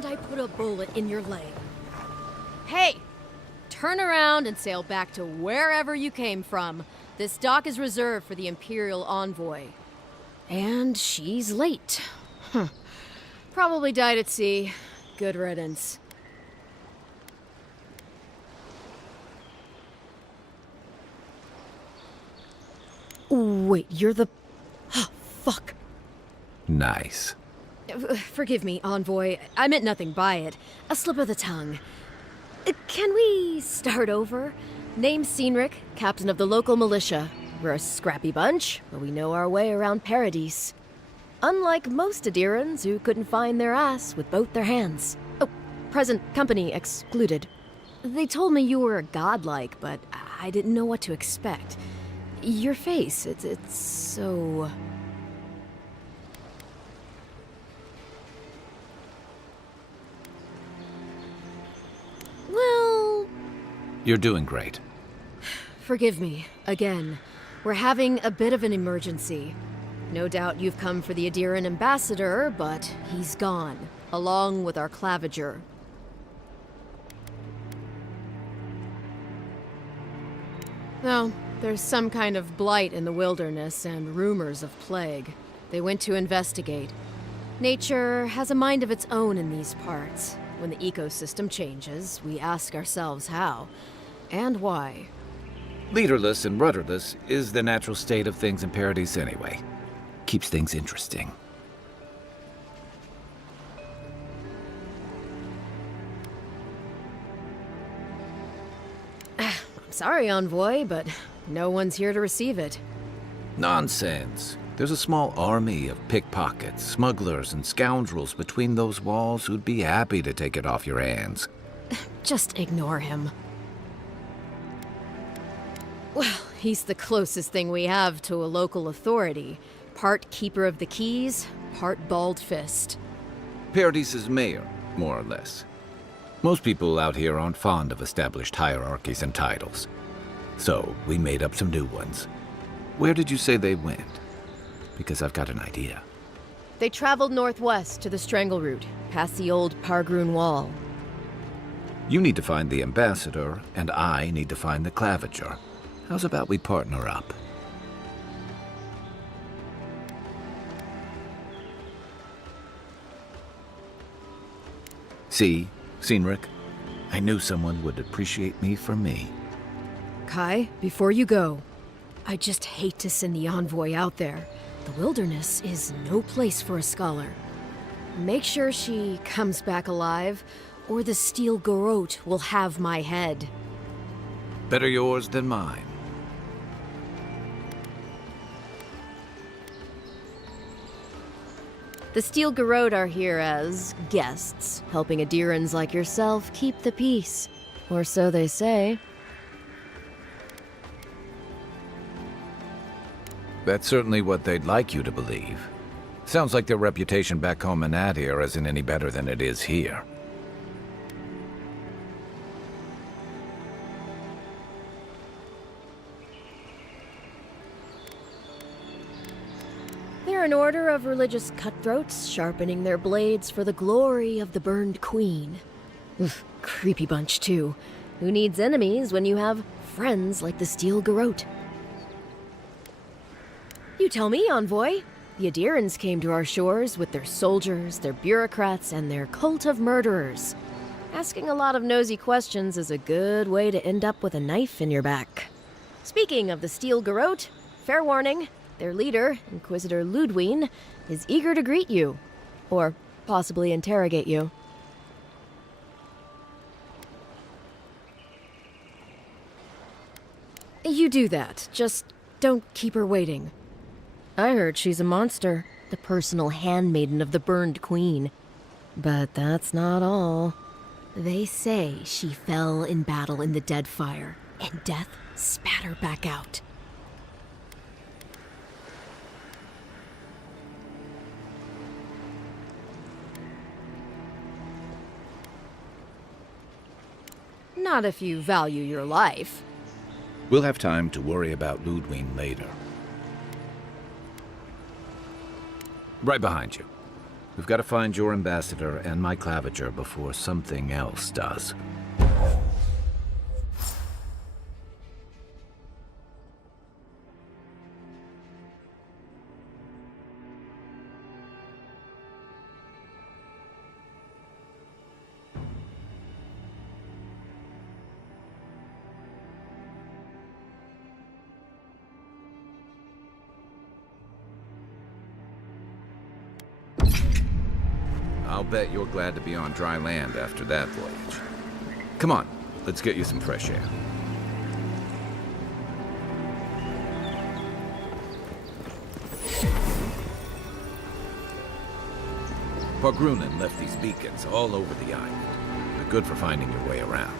and I put a bullet in your leg. Hey! Turn around and sail back to wherever you came from. This dock is reserved for the Imperial Envoy. And she's late. Probably died at sea. Good riddance. Wait, you're the... fuck. Nice. Forgive me, Envoy. I meant nothing by it. A slip of the tongue. Can we start over? Name's Cynric, captain of the local militia. We're a scrappy bunch, but we know our way around Paradise. Unlike most Adirans who couldn't find their ass with both their hands. Oh, present company excluded. They told me you were godlike, but I didn't know what to expect. Your face, it's so... Well... You're doing great. Forgive me, again. We're having a bit of an emergency. No doubt you've come for the Adiran ambassador, but he's gone, along with our claviger. No, there's some kind of blight in the wilderness and rumors of plague. They went to investigate. Nature has a mind of its own in these parts. When the ecosystem changes, we ask ourselves how and why. Leaderless and rudderless is the natural state of things in Paradise anyway. Keeps things interesting. I'm sorry, Envoy, but no one's here to receive it. Nonsense. There's a small army of pickpockets, smugglers, and scoundrels between those walls who'd be happy to take it off your hands. Just ignore him. Well, he's the closest thing we have to a local authority. Part keeper of the keys, part bald fist. Paradise's mayor, more or less. Most people out here aren't fond of established hierarchies and titles. So, we made up some new ones. Where did you say they went? Because I've got an idea. They traveled northwest to the Strangle Route, past the old Pargroon Wall. You need to find the ambassador, and I need to find the claviger. How's about we partner up? See, Cynric, I knew someone would appreciate me for me. Kai, before you go, I just hate to send the Envoy out there. The wilderness is no place for a scholar. Make sure she comes back alive, or the Steel Garrote will have my head. Better yours than mine. The Steel Garrote are here as guests, helping Adirans like yourself keep the peace. Or so they say. That's certainly what they'd like you to believe. Sounds like their reputation back home in Adir isn't any better than it is here. They're an order of religious cutthroats, sharpening their blades for the glory of the burned queen. Oof, creepy bunch, too. Who needs enemies when you have friends like the Steel Garrote? You tell me, Envoy. The Adirans came to our shores with their soldiers, their bureaucrats, and their cult of murderers. Asking a lot of nosy questions is a good way to end up with a knife in your back. Speaking of the Steel Garrote, fair warning, their leader, Inquisitor Ludwine, is eager to greet you. Or possibly interrogate you. You do that. Just don't keep her waiting. I heard she's a monster, the personal handmaiden of the burned queen. But that's not all. They say she fell in battle in the Deadfire, and death spat her back out. Not if you value your life. We'll have time to worry about Ludwine later. Right behind you. We've got to find your ambassador and my claviger before something else does. I'll bet you're glad to be on dry land after that voyage. Come on, let's get you some fresh air. Pargrunen left these beacons all over the island. They're good for finding your way around.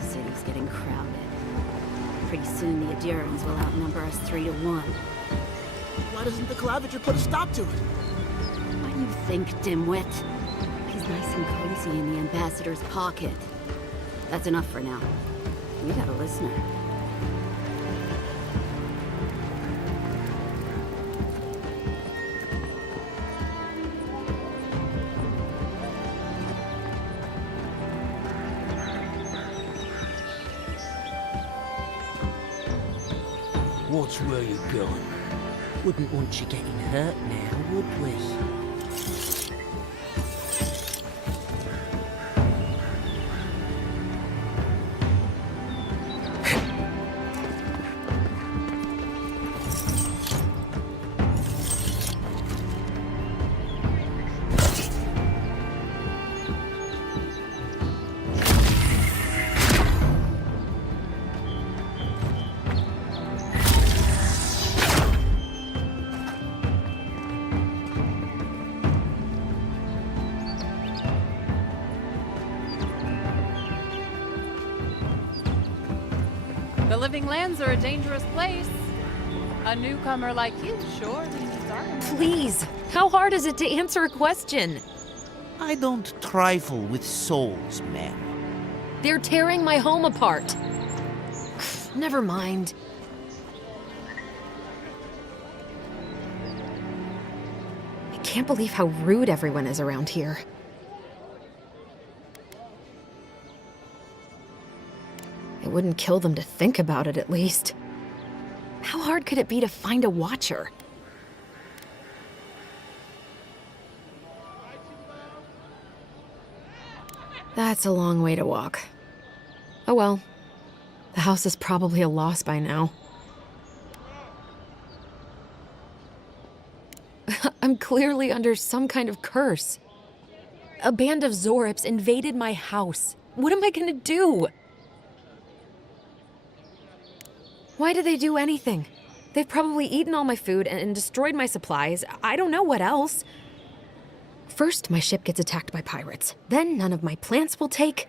City's getting crowded. Pretty soon the Adirans will outnumber us 3-1. Why doesn't the claviger put a stop to it? What do you think, dimwit? He's nice and cozy in the ambassador's pocket. That's enough for now. We got a listener. Watch where you're going. Wouldn't want you getting hurt now, would we? The Living Lands are a dangerous place. A newcomer like you surely needs armor. Please, how hard is it to answer a question? I don't trifle with souls, ma'am. They're tearing my home apart. Never mind. I can't believe how rude everyone is around here. It wouldn't kill them to think about it, at least. How hard could it be to find a watcher? That's a long way to walk. Oh well. The house is probably a loss by now. I'm clearly under some kind of curse. A band of Zorips invaded my house. What am I gonna do? Why did they do anything? They've probably eaten all my food and destroyed my supplies. I don't know what else. First, my ship gets attacked by pirates. Then none of my plants will take.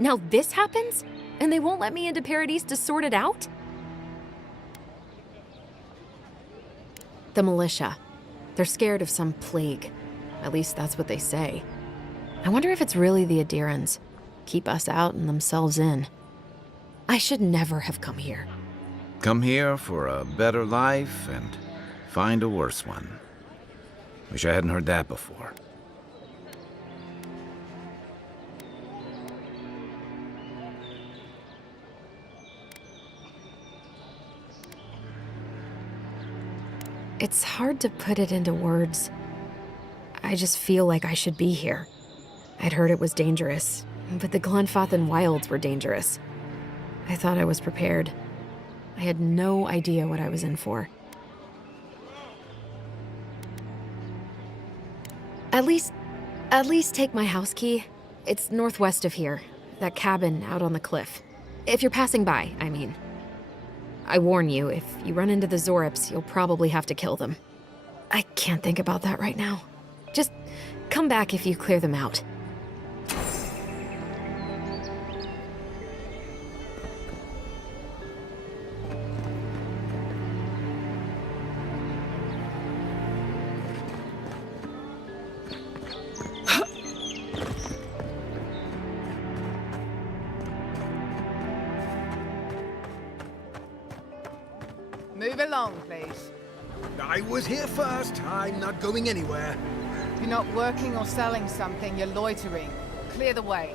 Now this happens? And they won't let me into Paradise to sort it out? The militia. They're scared of some plague. At least that's what they say. I wonder if it's really the Adirans. Keep us out and themselves in. I should never have come here. Come here for a better life and find a worse one. Wish I hadn't heard that before. It's hard to put it into words. I just feel like I should be here. I'd heard it was dangerous, but the Glenfathan Wilds were dangerous. I thought I was prepared. I had no idea what I was in for. At least take my house key. It's northwest of here. That cabin out on the cliff. If you're passing by, I mean. I warn you, if you run into the Zorips, you'll probably have to kill them. I can't think about that right now. Just come back if you clear them out. Move along, please. I was here first. I'm not going anywhere. You're not working or selling something, you're loitering. Clear the way.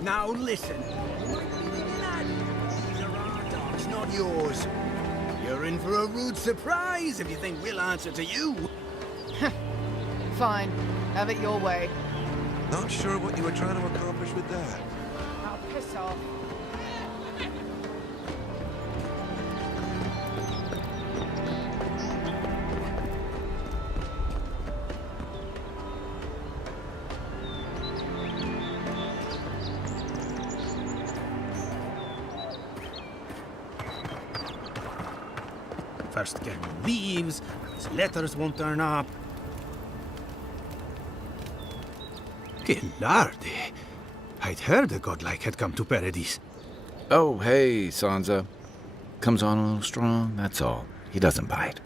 Now listen. You might be thinking that. These are our dogs, not yours. You're in for a rude surprise if you think we'll answer to you. Fine. Have it your way. Not sure what you were trying to accomplish with that. I'll piss off. First gang leaves, his letters won't turn up. Que larde. I'd heard a godlike had come to Paradise. Oh, hey, Sansa. Comes on a little strong, that's all. He doesn't bite.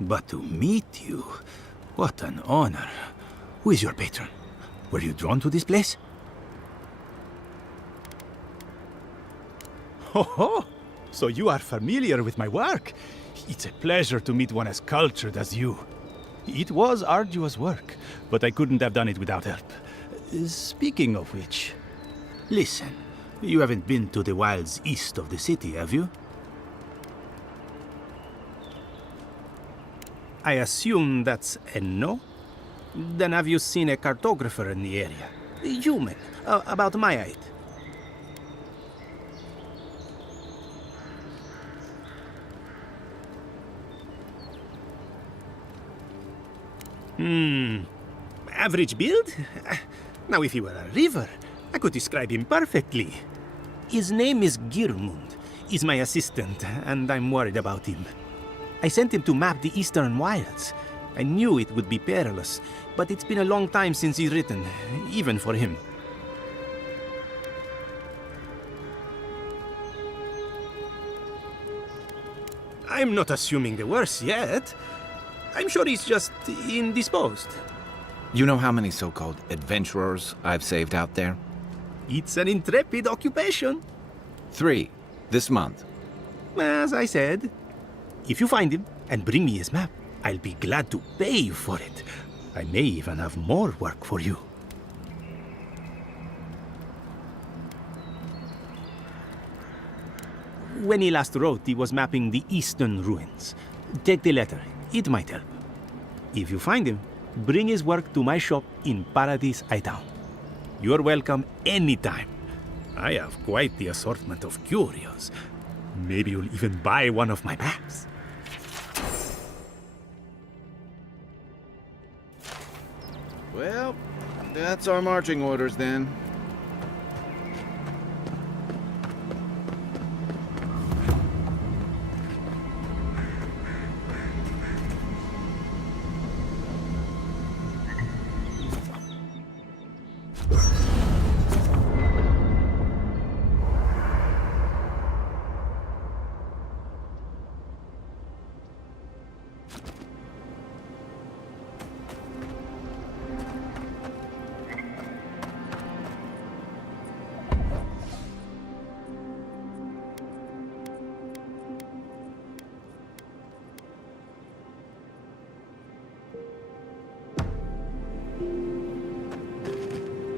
But to meet you, what an honor. Who is your patron? Were you drawn to this place? Ho ho! So you are familiar with my work? It's a pleasure to meet one as cultured as you. It was arduous work, but I couldn't have done it without help. Speaking of which, listen, you haven't been to the wilds east of the city, have you? I assume that's a no? Then have you seen a cartographer in the area? Human, about my height. Average build? Now, if he were a river, I could describe him perfectly. His name is Girmund. He's my assistant, and I'm worried about him. I sent him to map the eastern wilds. I knew it would be perilous, but it's been a long time since he's written, even for him. I'm not assuming the worst yet. I'm sure he's just indisposed. You know how many so-called adventurers I've saved out there? It's an intrepid occupation. 3, this month. As I said, if you find him and bring me his map, I'll be glad to pay you for it. I may even have more work for you. When he last wrote, he was mapping the eastern ruins. Take the letter. It might help. If you find him, bring his work to my shop in Paradise Town. You're welcome anytime. I have quite the assortment of curios. Maybe you'll even buy one of my maps. Well, that's our marching orders then.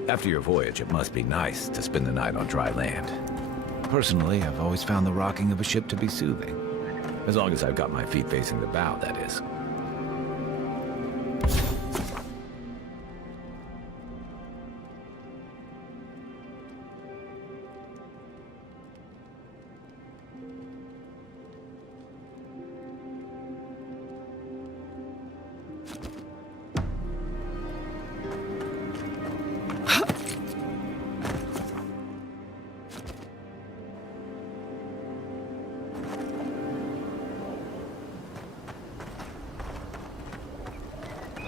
After your voyage, it must be nice to spend the night on dry land. Personally, I've always found the rocking of a ship to be soothing. As long as I've got my feet facing the bow, that is.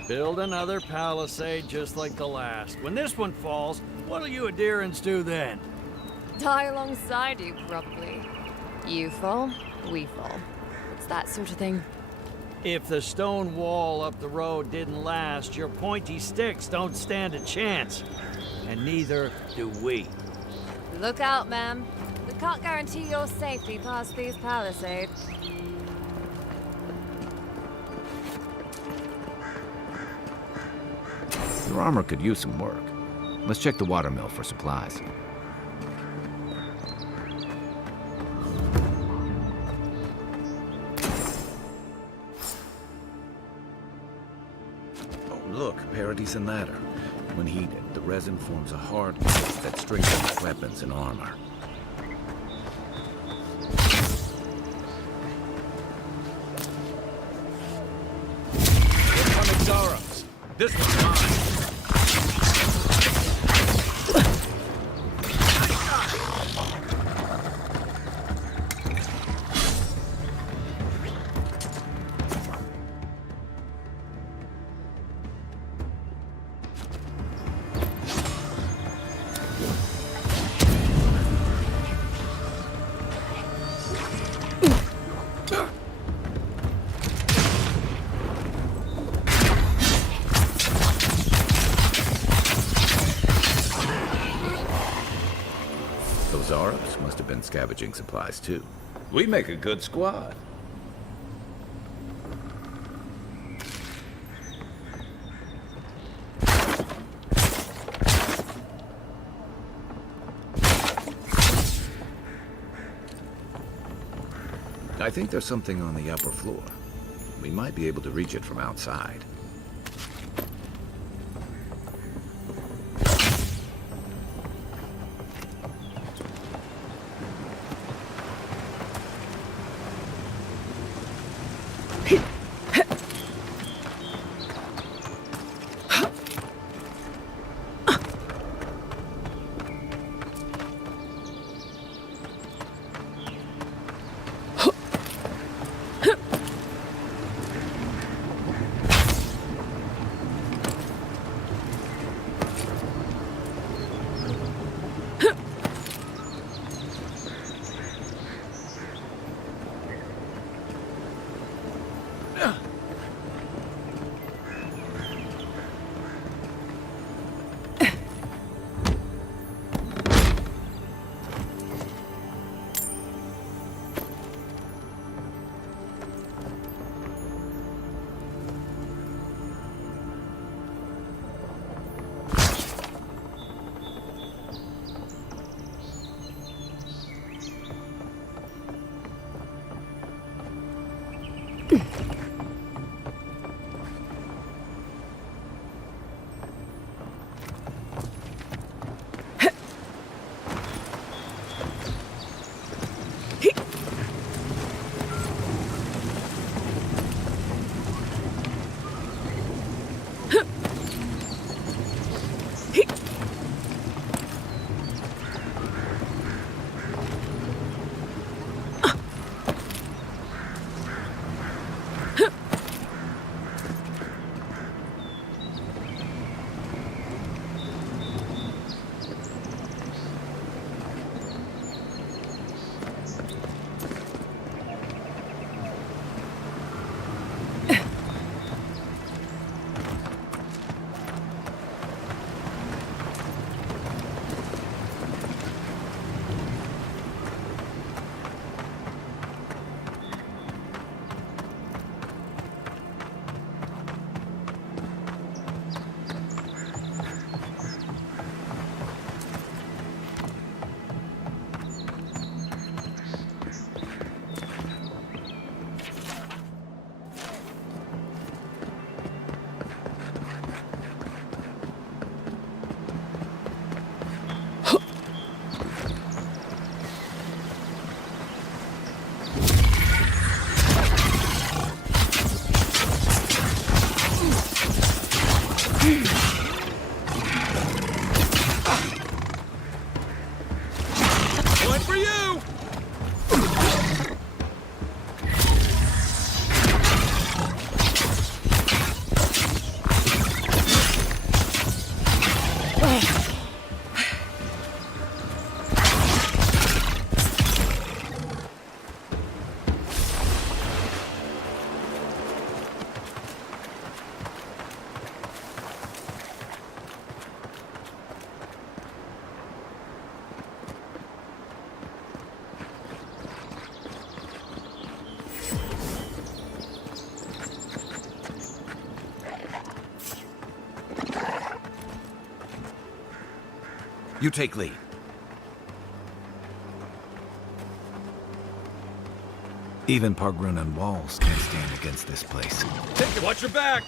Build another palisade just like the last. When this one falls, what'll you adherents do then? Die alongside you, probably. You fall, we fall. It's that sort of thing. If the stone wall up the road didn't last, your pointy sticks don't stand a chance. And neither do we. Look out, ma'am. We can't guarantee your safety past these palisades. Your armor could use some work. Let's check the watermill for supplies. Oh, look, Paradise ladder. When heated, the resin forms a hard mix that strengthens weapons and armor. Incoming Zaros. This one's mine. Those Arabs must have been scavenging supplies too. We make a good squad. I think there's something on the upper floor. We might be able to reach it from outside. You take lead. Even Pargrunan walls can't stand against this place. Take it. Watch your back!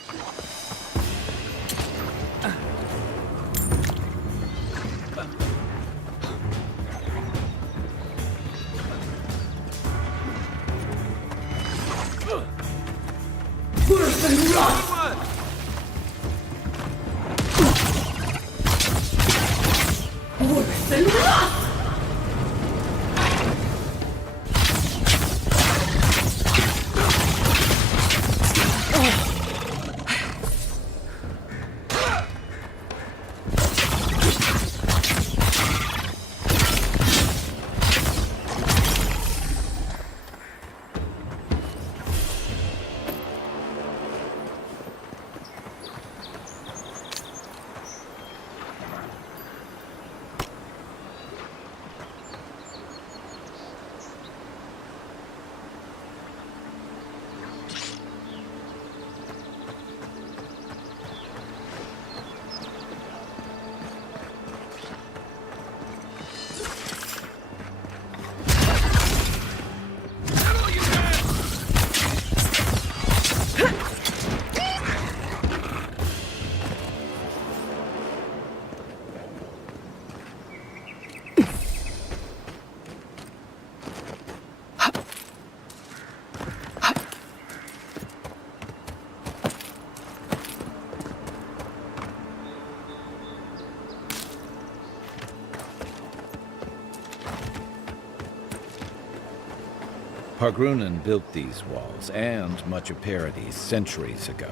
Pargrunan built these walls and much of Paradis centuries ago.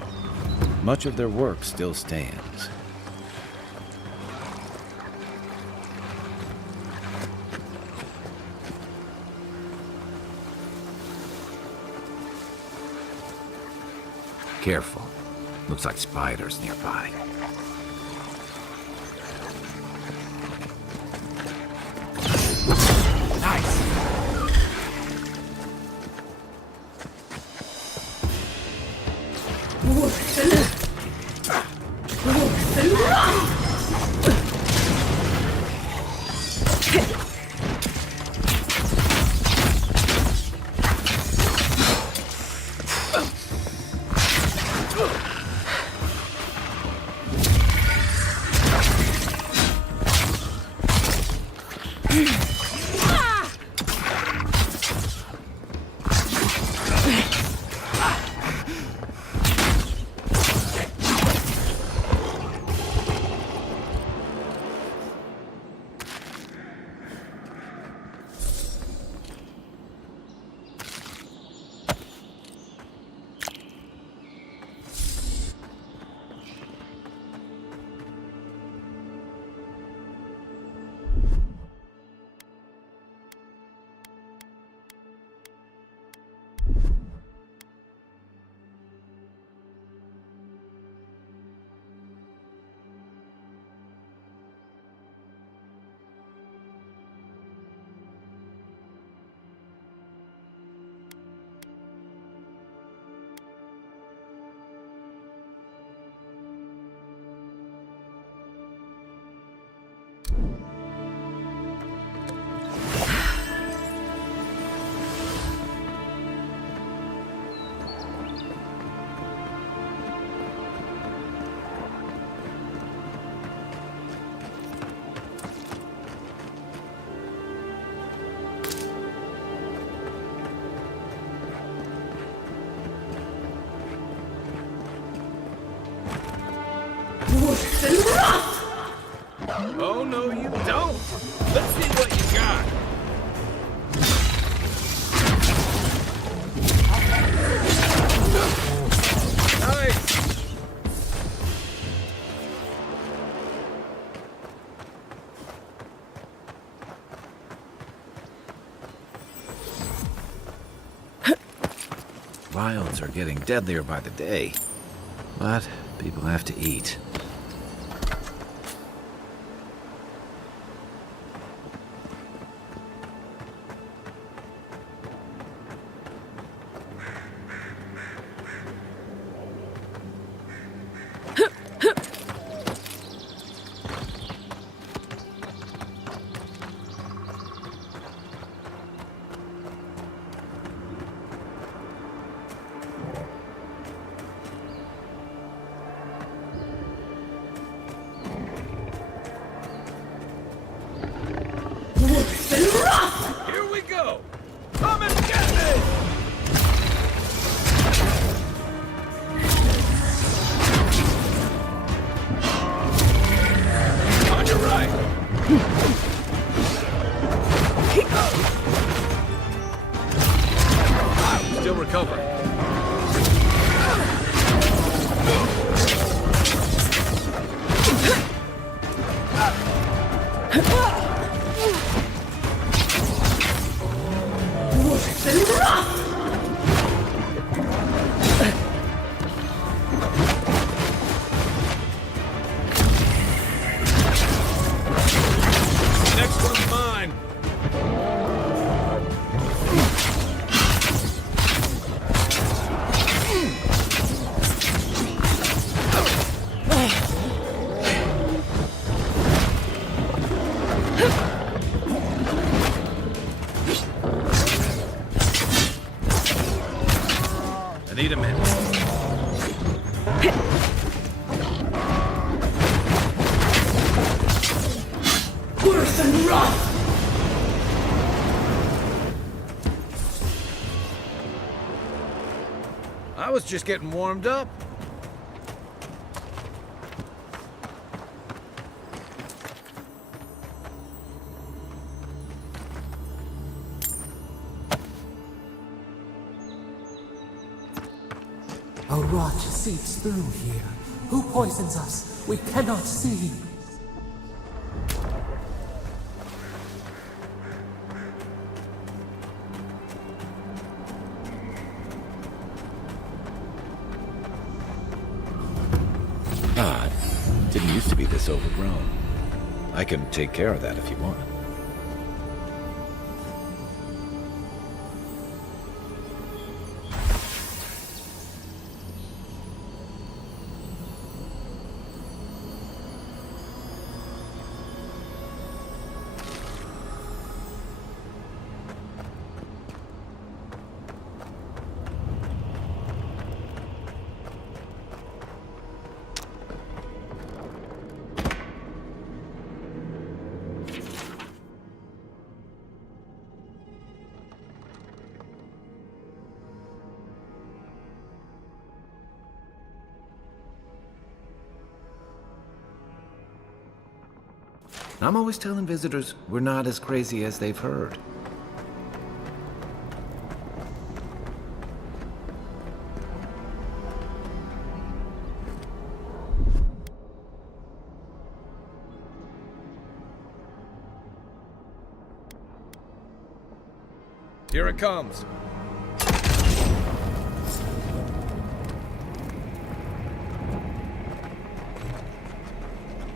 Much of their work still stands. Careful. Looks like spiders nearby. Oh, no, you don't! Let's see what you got! Nice! Wilds are getting deadlier by the day, but people have to eat. Need a minute. Worse than rough! I was just getting warmed up. A rot seeps through here. Who poisons us? We cannot see. Ah, it didn't used to be this overgrown. I can take care of that if you want. I'm always telling visitors we're not as crazy as they've heard. Here it comes.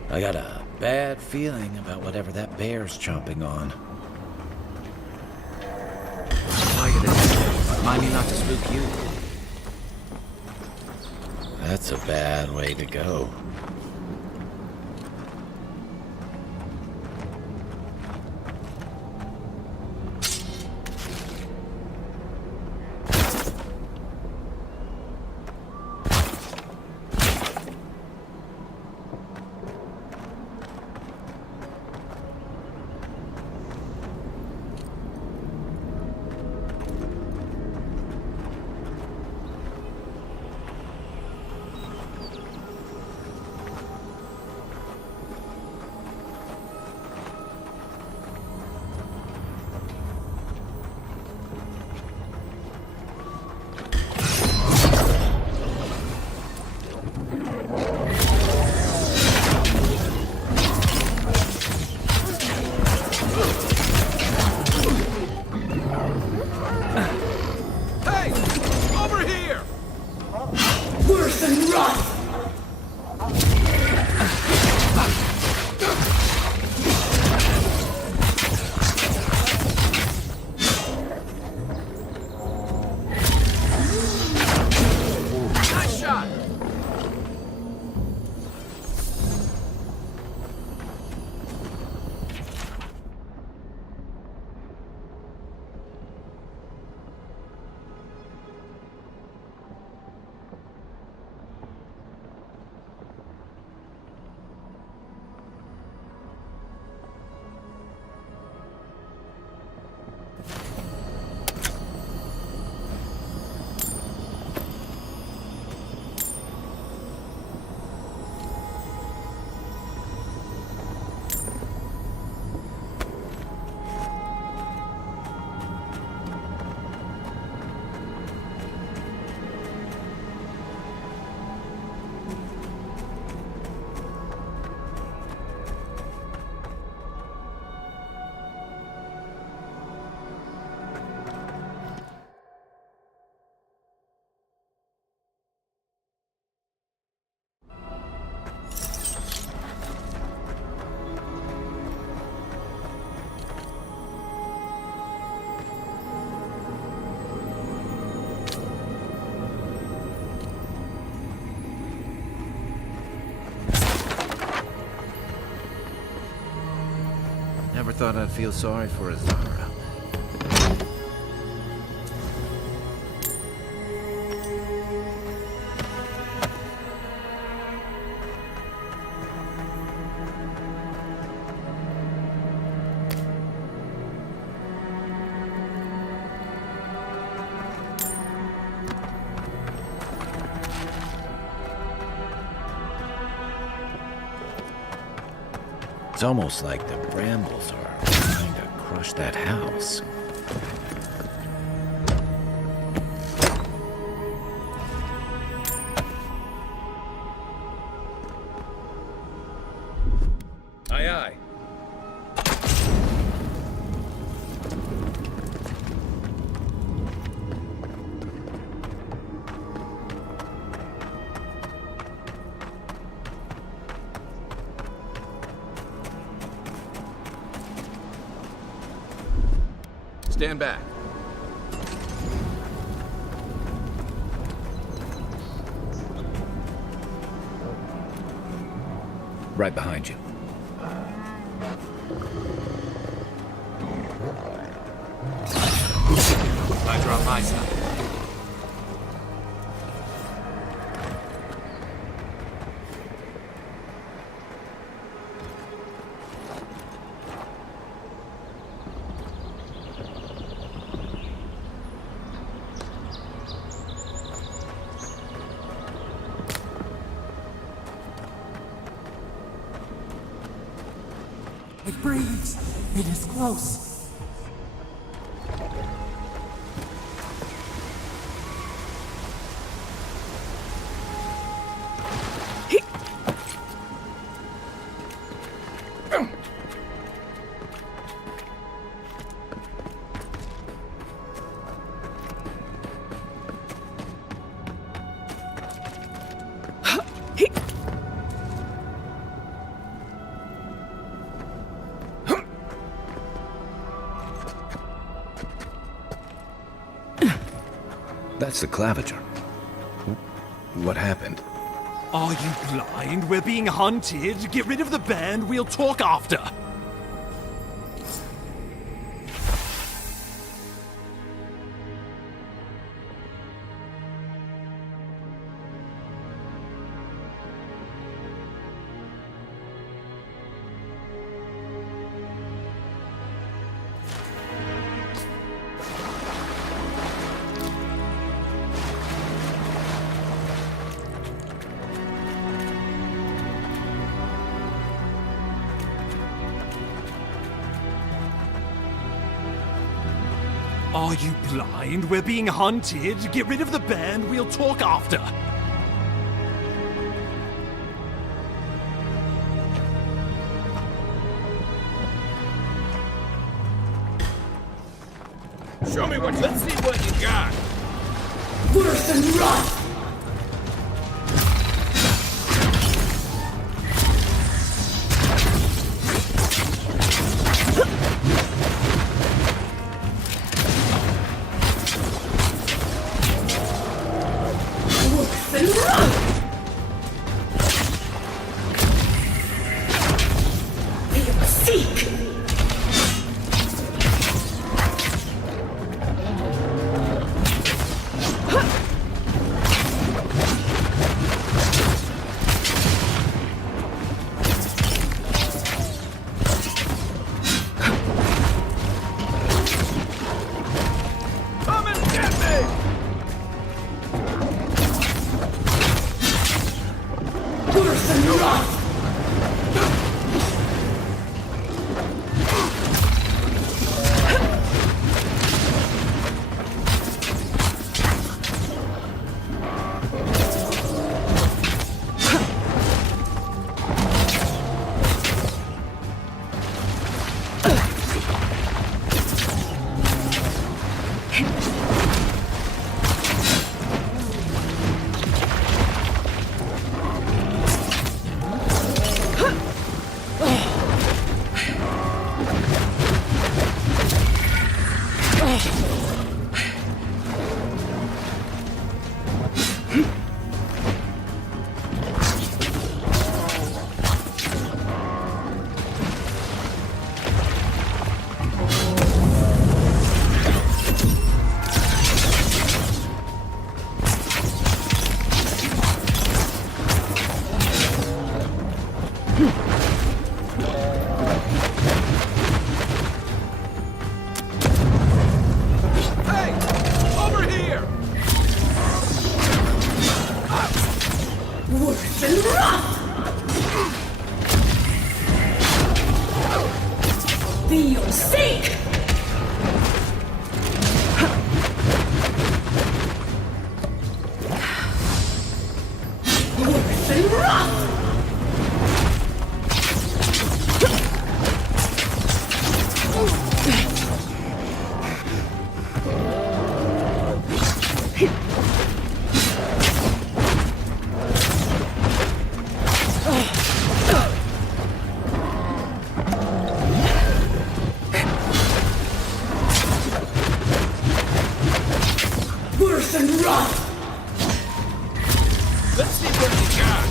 I got a bad feeling about whatever that bear's chomping on. Quiet as mind me not to spook you. That's a bad way to go. Never thought I'd feel sorry for Azara. It's almost like the brambles are trying to crush that house. Aye, aye. Stand back. Right behind you. Hydra on my side. It breathes. It is close. That's the claviger. What happened? Are you blind? We're being hunted. Get rid of the band. We'll talk after. Are you blind? We're being hunted. Get rid of the band. We'll talk after. Show me what. Let's see what you got. Worse than rot! be your sake! Worth and wrath! Worth and wrath! Let's see what you got.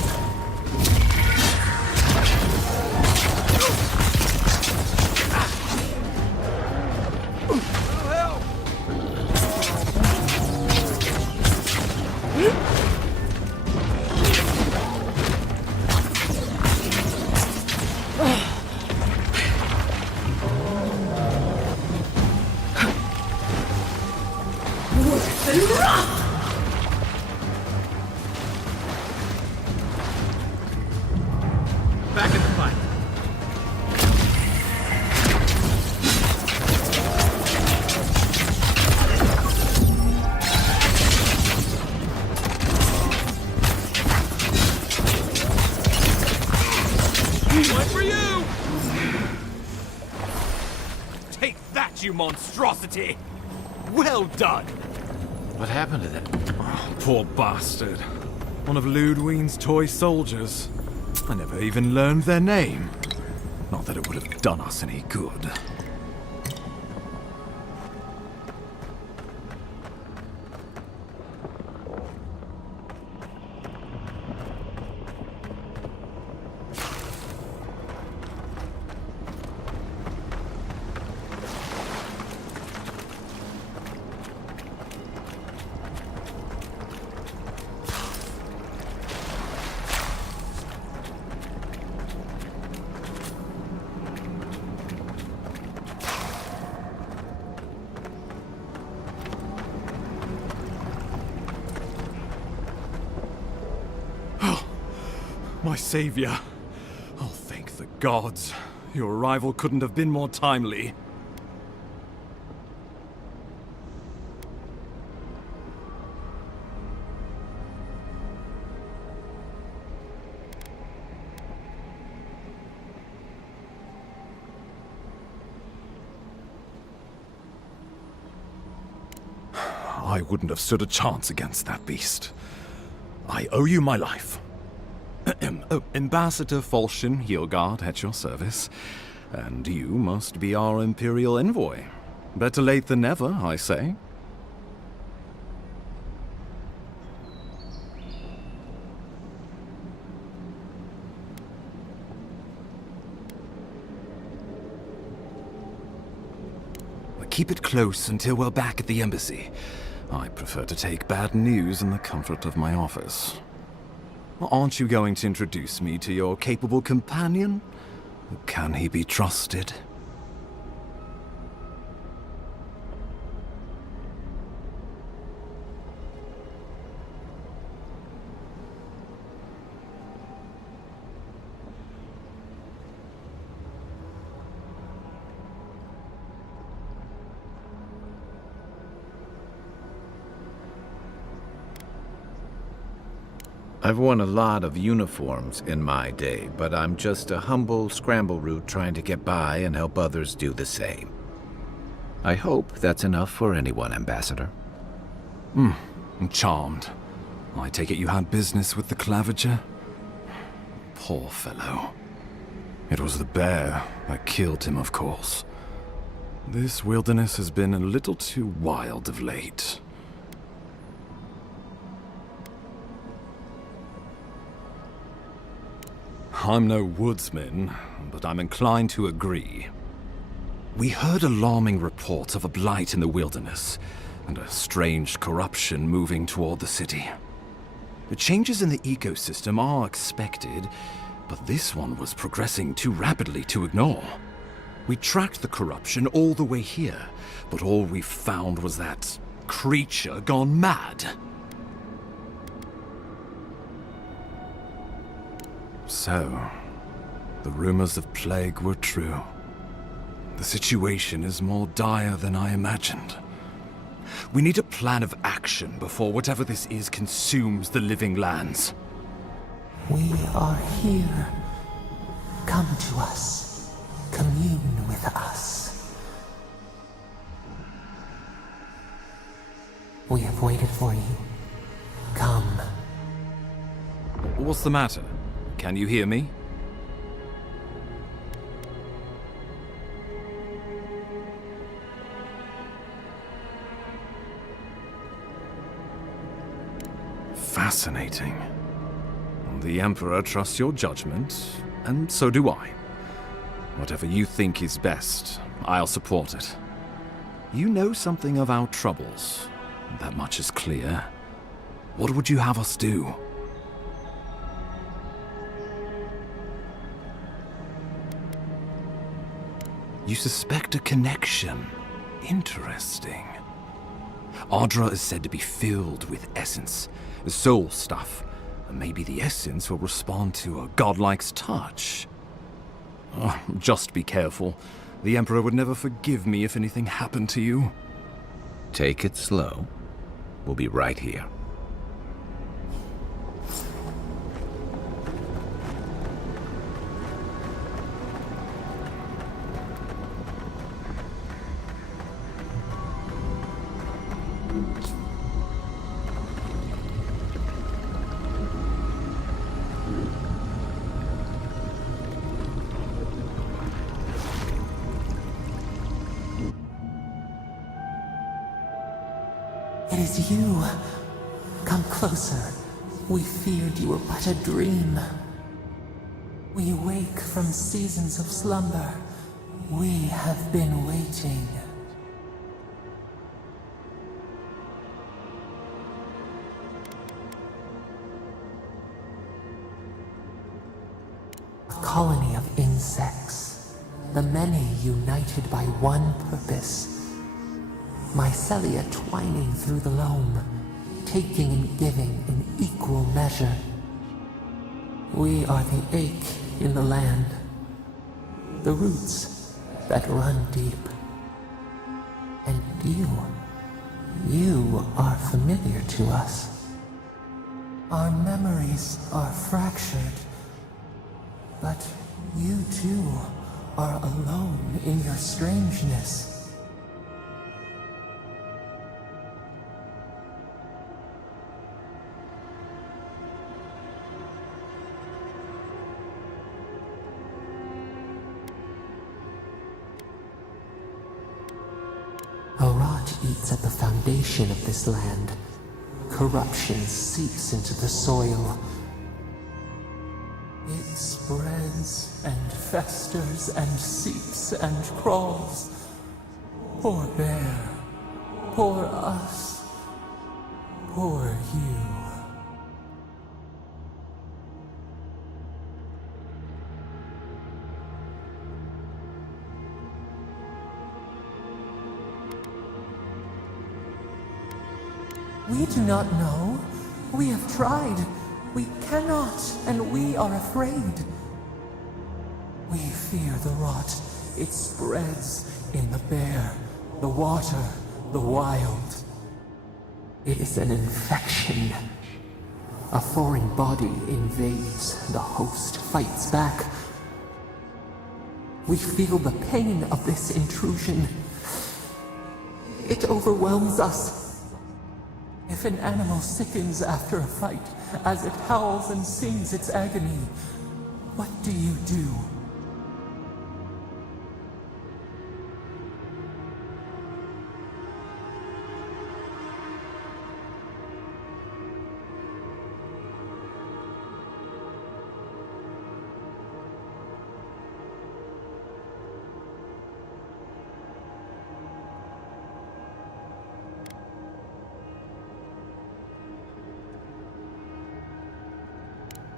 Worth and wrath! Back in the fight. One for you! Take that, you monstrosity! Well done! What happened to them? Poor bastard. One of Ludwine's toy soldiers. I never even learned their name. Not that it would have done us any good. My savior. Oh, thank the gods. Your arrival couldn't have been more timely. I wouldn't have stood a chance against that beast. I owe you my life. Oh, Ambassador Falchion Hildgard at your service. And you must be our Imperial envoy. Better late than never, I say. Keep it close until we're back at the embassy. I prefer to take bad news in the comfort of my office. Aren't you going to introduce me to your capable companion? Can he be trusted? I've worn a lot of uniforms in my day, but I'm just a humble scramble root trying to get by and help others do the same. I hope that's enough for anyone, Ambassador. I'm charmed. I take it you had business with the Claviger? Poor fellow. It was the bear that killed him, of course. This wilderness has been a little too wild of late. I'm no woodsman, but I'm inclined to agree. We heard alarming reports of a blight in the wilderness, and a strange corruption moving toward the city. The changes in the ecosystem are expected, but this one was progressing too rapidly to ignore. We tracked the corruption all the way here, but all we found was that creature gone mad. So, the rumors of plague were true. The situation is more dire than I imagined. We need a plan of action before whatever this is consumes the living lands. We are here. Come to us. Commune with us. We have waited for you. Come. What's the matter? Can you hear me? Fascinating. The Emperor trusts your judgment, and so do I. Whatever you think is best, I'll support it. You know something of our troubles. That much is clear. What would you have us do? You suspect a connection. Interesting. Ardra is said to be filled with essence, soul stuff. Maybe the essence will respond to a godlike's touch. Oh, just be careful. The Emperor would never forgive me if anything happened to you. Take it slow. We'll be right here. It is you. Come closer. We feared you were but a dream. We wake from seasons of slumber. We have been waiting. A colony of insects. The many united by one purpose. Mycelia twining through the loam, taking and giving in equal measure. We are the ache in the land, the roots that run deep. And you are familiar to us. Our memories are fractured, but you too are alone in your strangeness. Eats at the foundation of this land. Corruption seeps into the soil. It spreads and festers and seeps and crawls. Poor bear. Poor us. Poor you. We do not know. We have tried. We cannot, and we are afraid. We fear the rot. It spreads in the bear, the water, the wild. It is an infection. A foreign body invades. The host fights back. We feel the pain of this intrusion. It overwhelms us. If an animal sickens after a fight, as it howls and sings its agony, what do you do?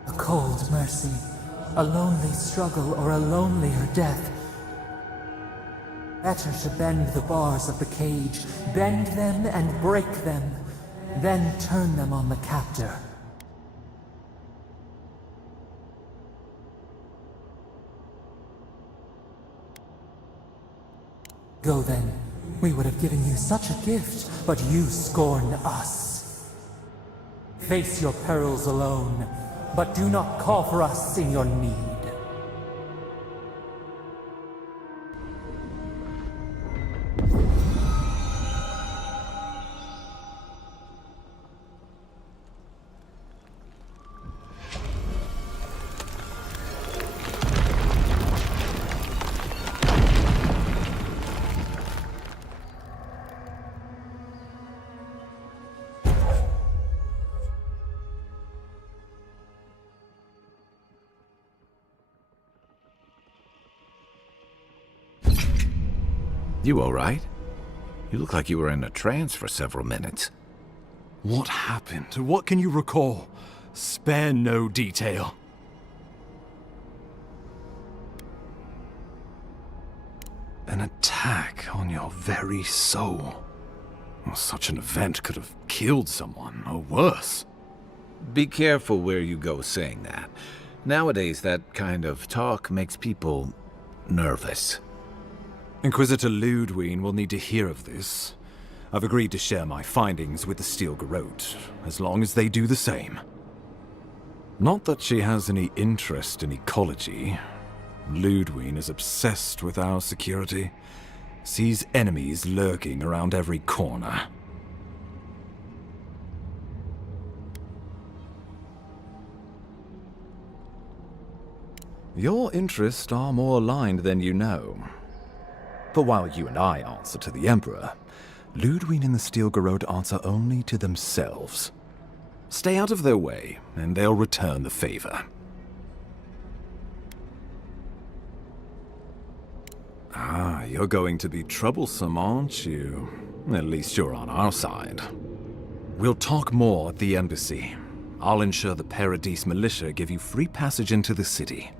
A cold mercy, a lonely struggle, or a lonelier death. Better to bend the bars of the cage, bend them and break them, then turn them on the captor. Go then. We would have given you such a gift, but you scorn us. Face your perils alone, but do not call for us in your need. You all right? You look like you were in a trance for several minutes. What happened? What can you recall? Spare no detail. An attack on your very soul. Well, such an event could have killed someone, or worse. Be careful where you go saying that. Nowadays, that kind of talk makes people nervous. Inquisitor Ludwig will need to hear of this. I've agreed to share my findings with the Steel Garrote, as long as they do the same. Not that she has any interest in ecology. Ludwig is obsessed with our security. Sees enemies lurking around every corner. Your interests are more aligned than you know. But while you and I answer to the Emperor, Ludwig and the Steel Garrote answer only to themselves. Stay out of their way, and they'll return the favor. Ah, you're going to be troublesome, aren't you? At least you're on our side. We'll talk more at the embassy. I'll ensure the Paradise militia give you free passage into the city.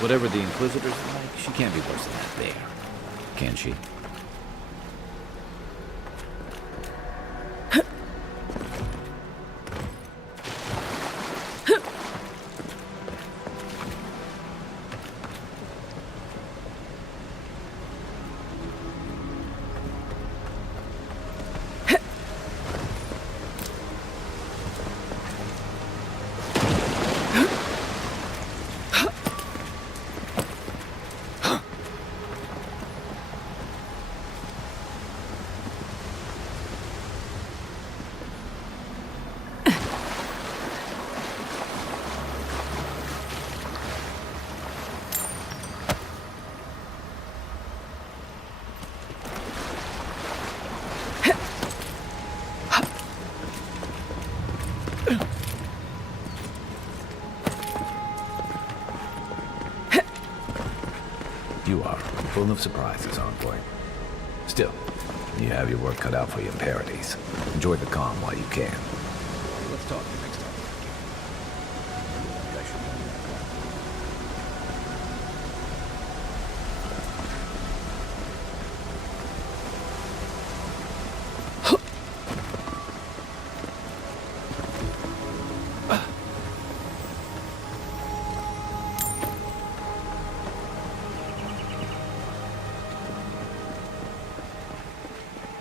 Whatever the Inquisitors are like, she can't be worse than that bear. Can she? You are full of surprises, Envoy. Still, you have your work cut out for you in Paradise. Enjoy the calm while you can. Let's talk next time.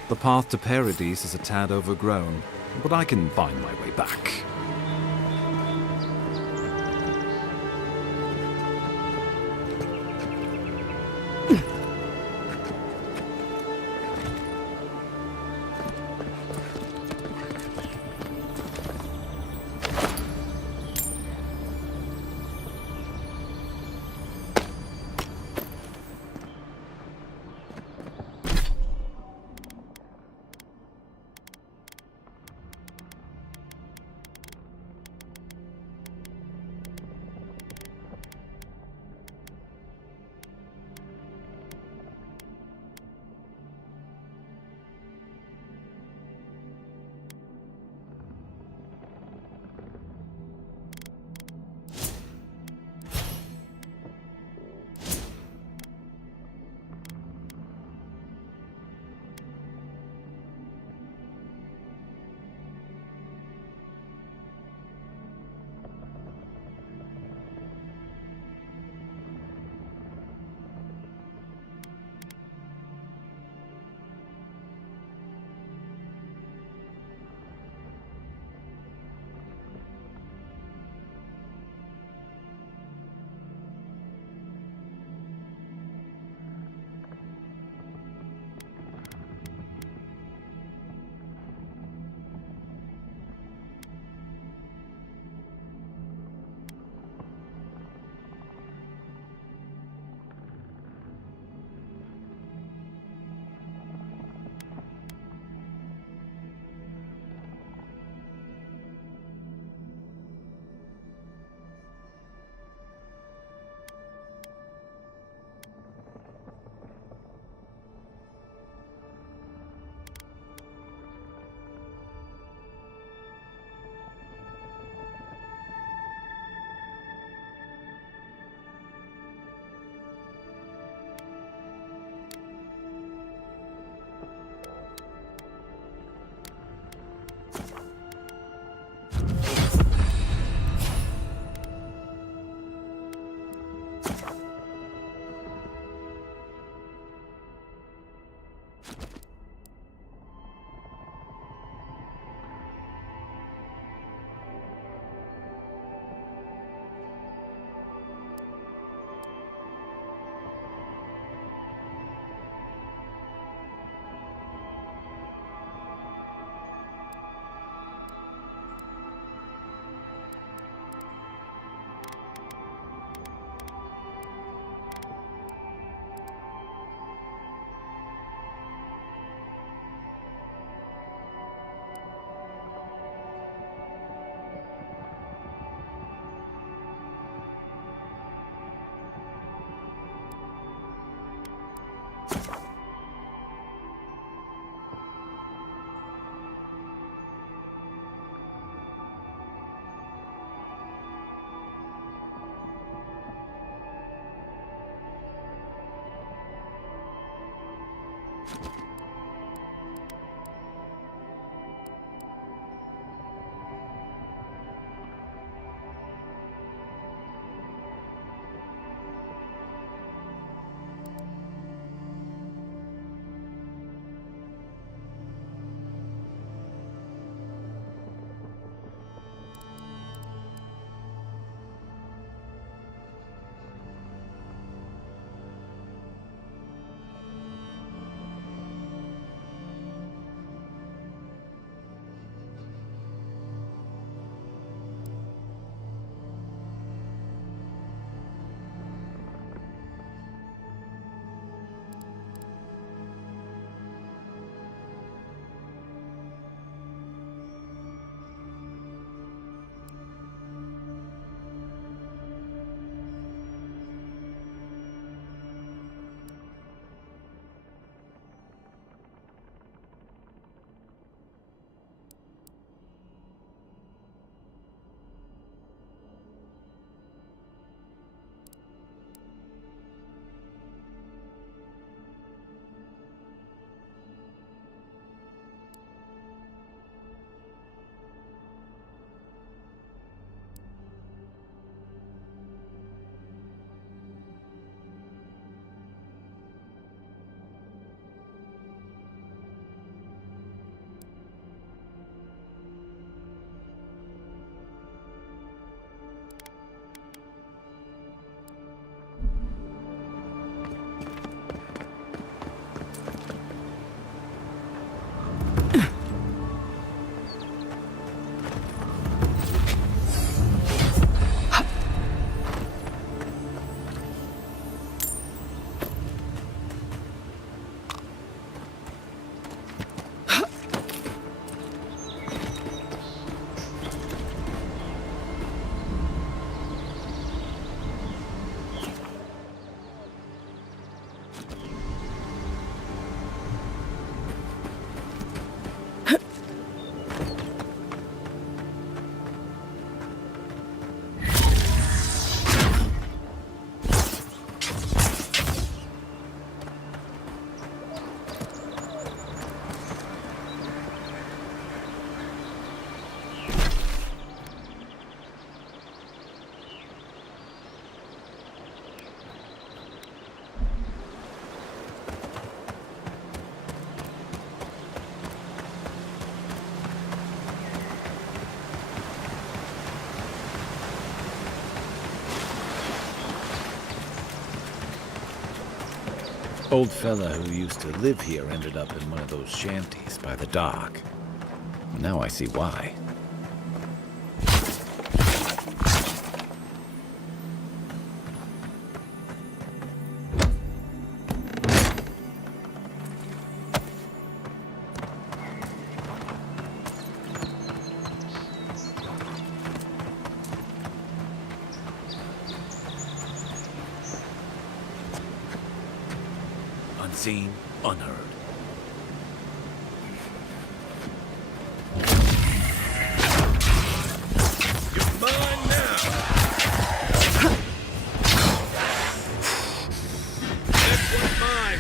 The path to Paradise is a tad overgrown, but I can find my way back. Old fella who used to live here ended up in one of those shanties by the dock. Now I see why. Unseen, unheard. You're mine now! This one's mine!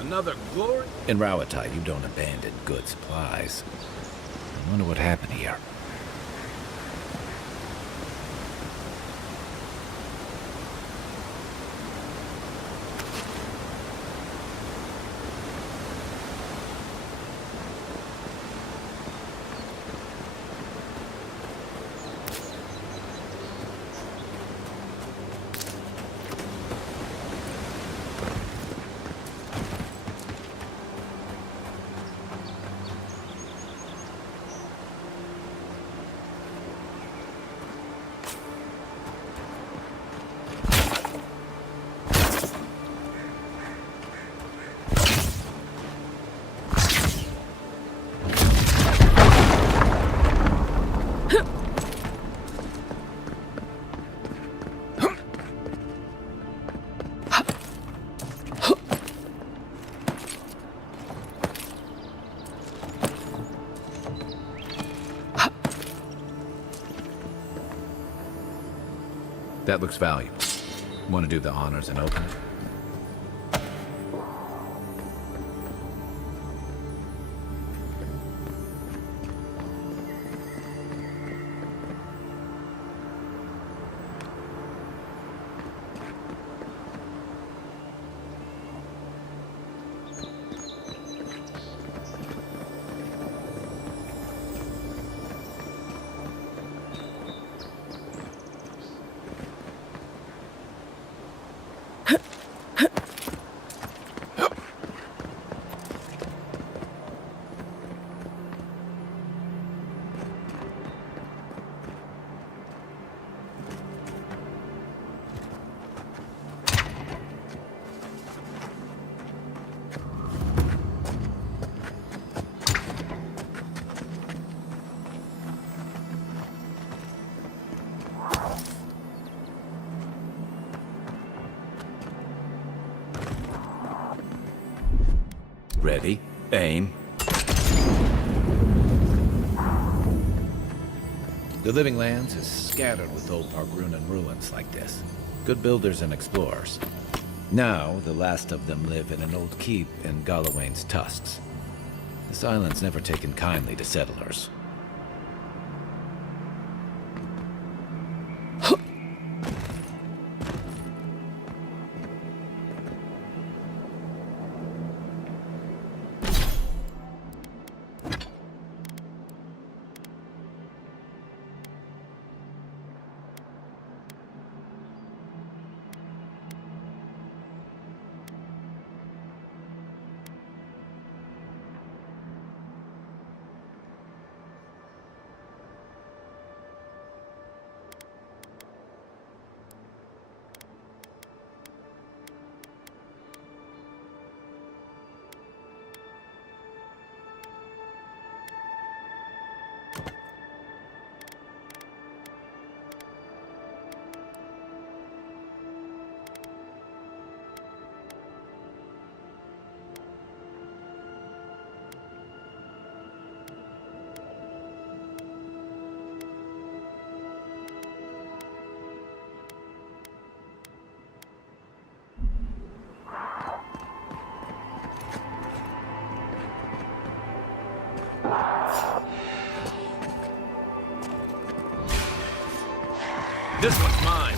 Another glory? In Rawatai, you don't abandon good supplies. I wonder what happened here. That looks valuable. Want to do the honors and open it? Ready, aim. The Living Lands is scattered with old Pargrunan ruins like this. Good builders and explorers. Now, the last of them live in an old keep in Galawain's tusks. This island's never taken kindly to settlers. This one's mine.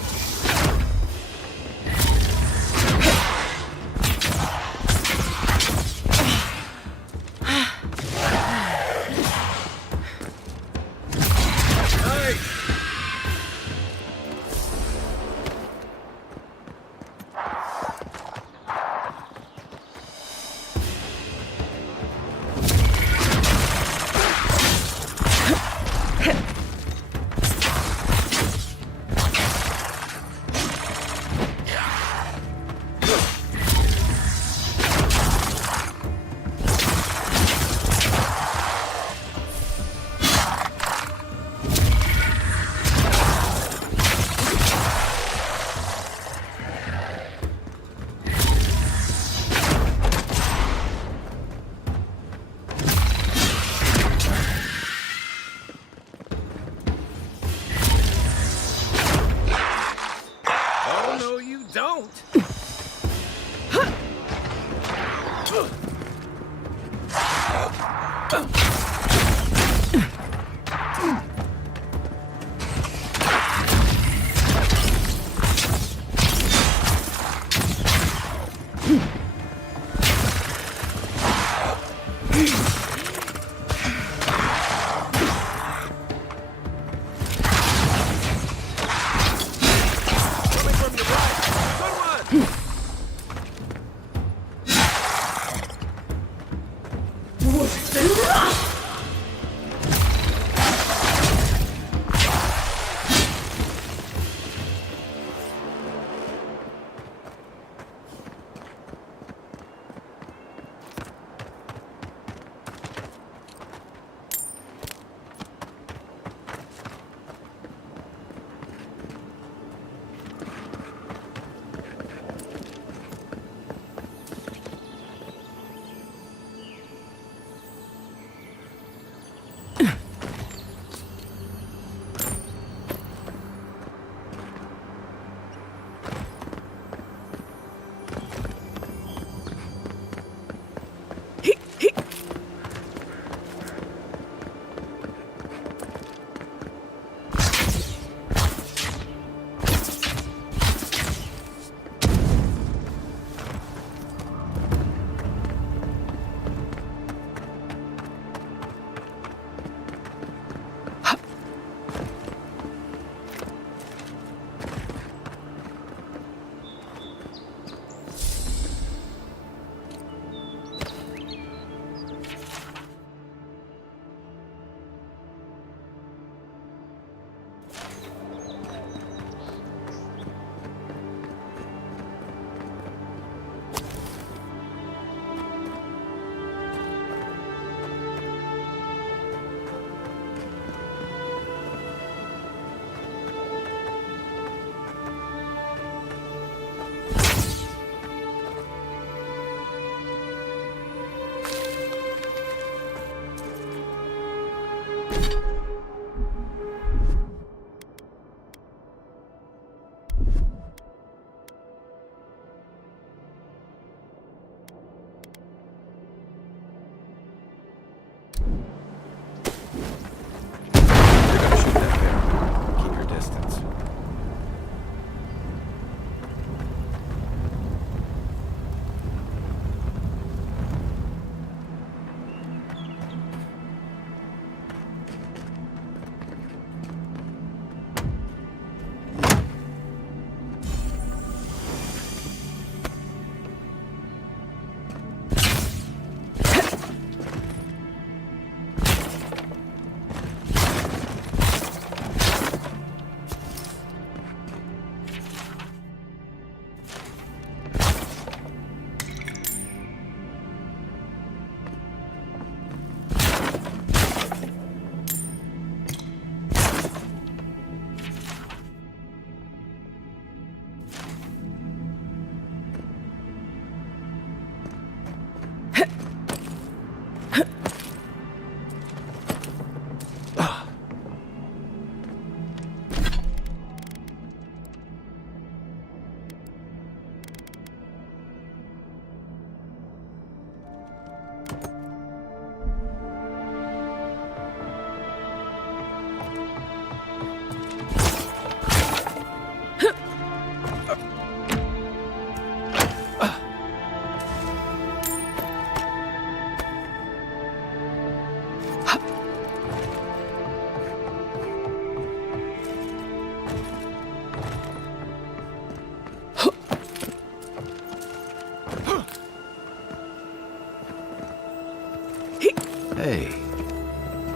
Hey,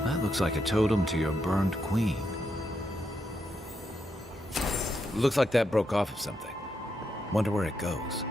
that looks like a totem to your burned queen. Looks like that broke off of something. Wonder where it goes.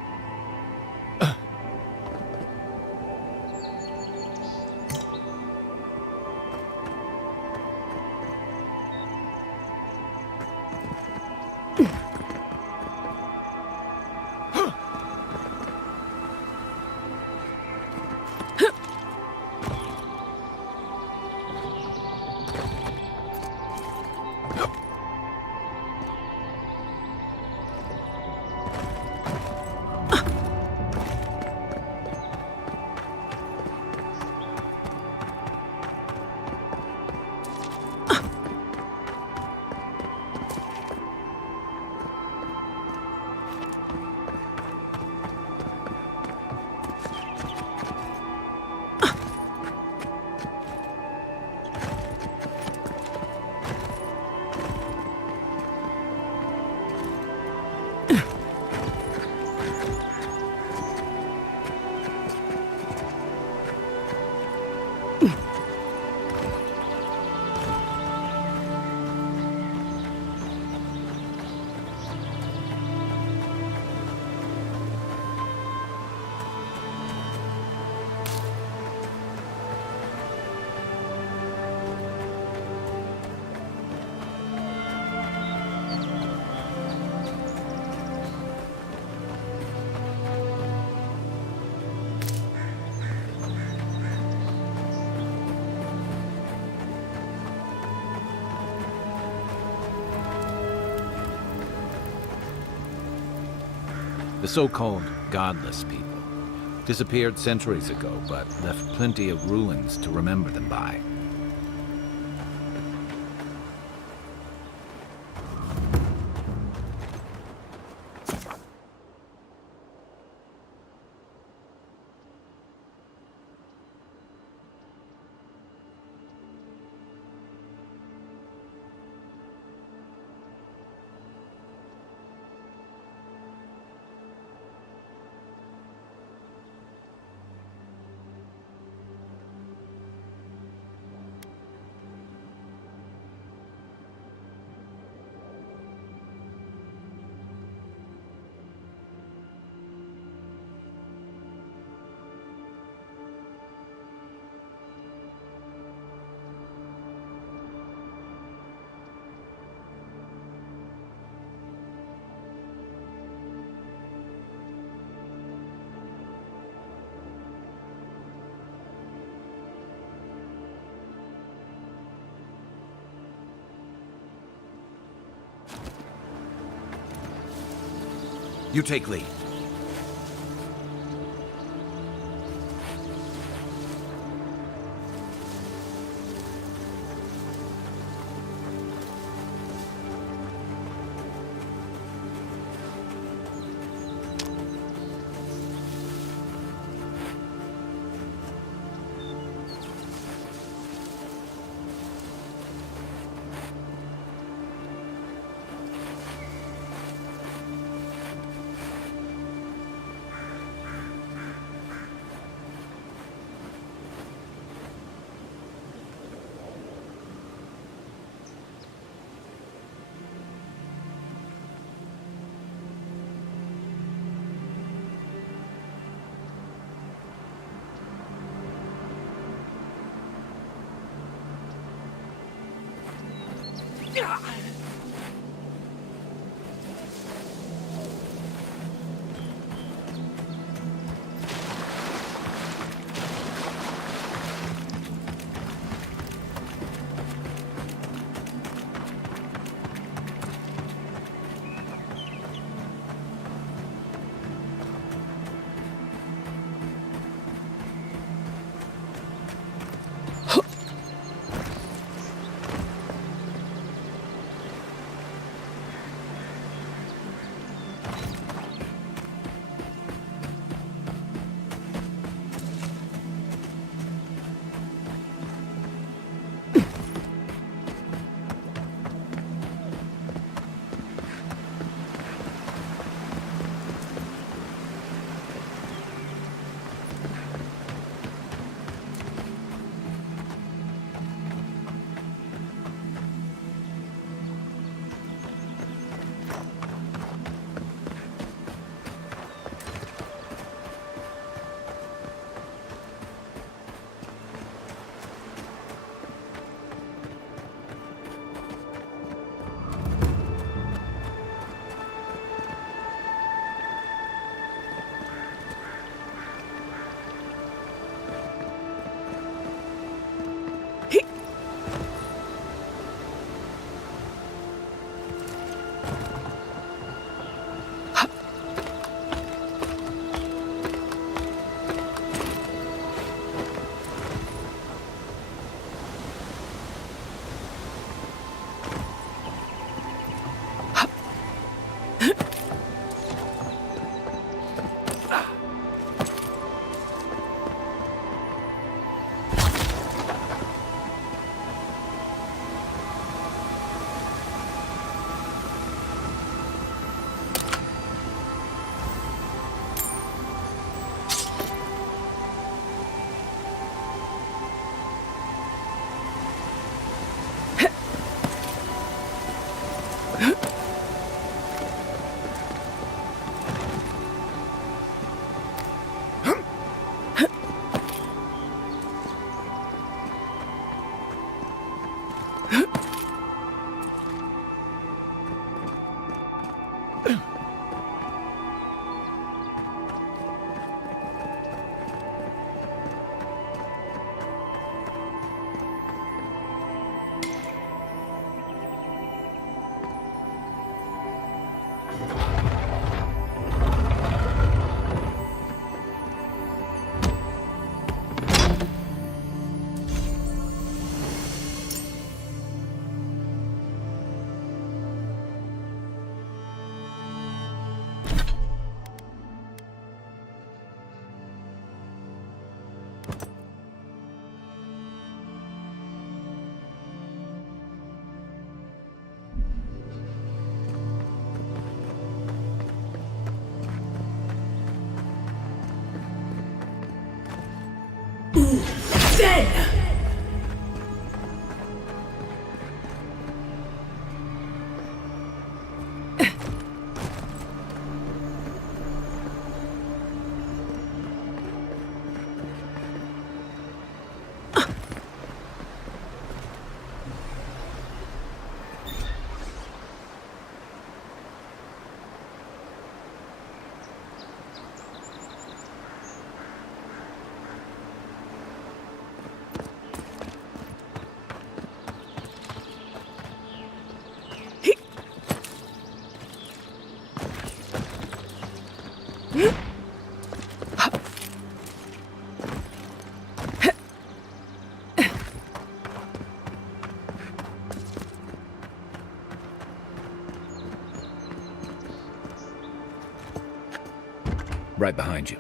The so-called godless people disappeared centuries ago, but left plenty of ruins to remember them by. You take lead. Dead! Right behind you.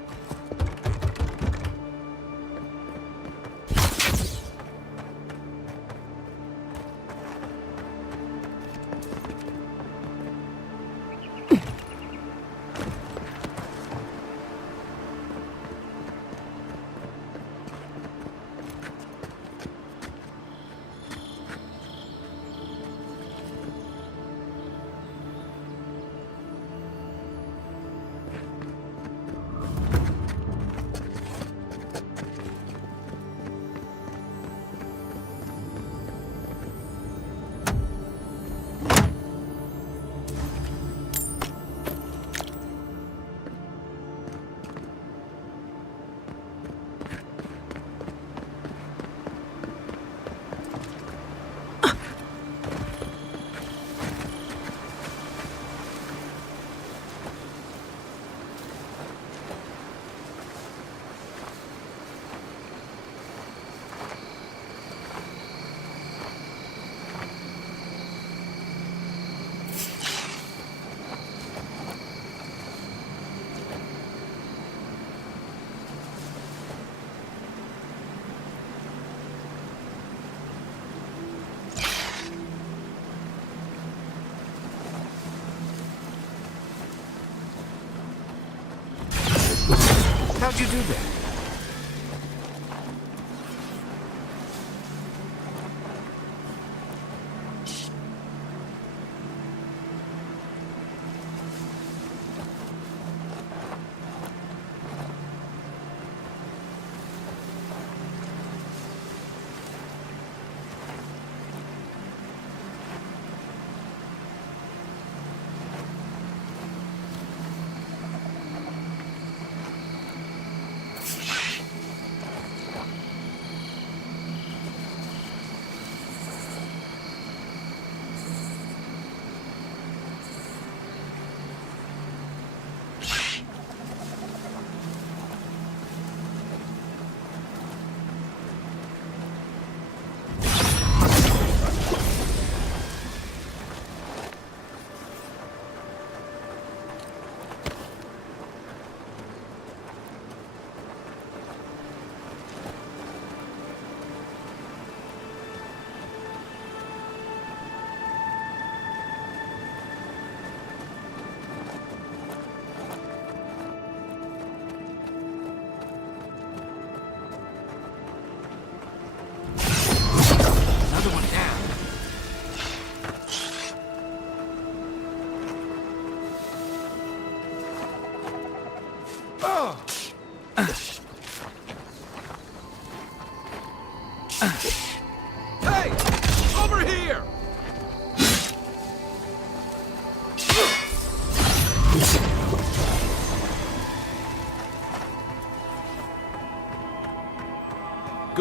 How'd you do that?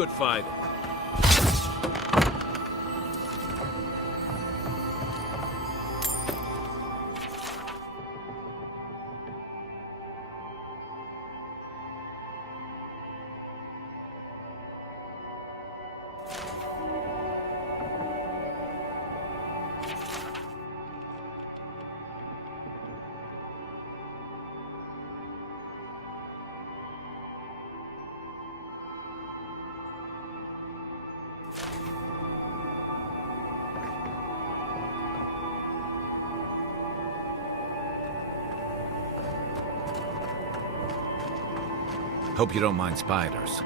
good fighter. Hope you don't mind spiders.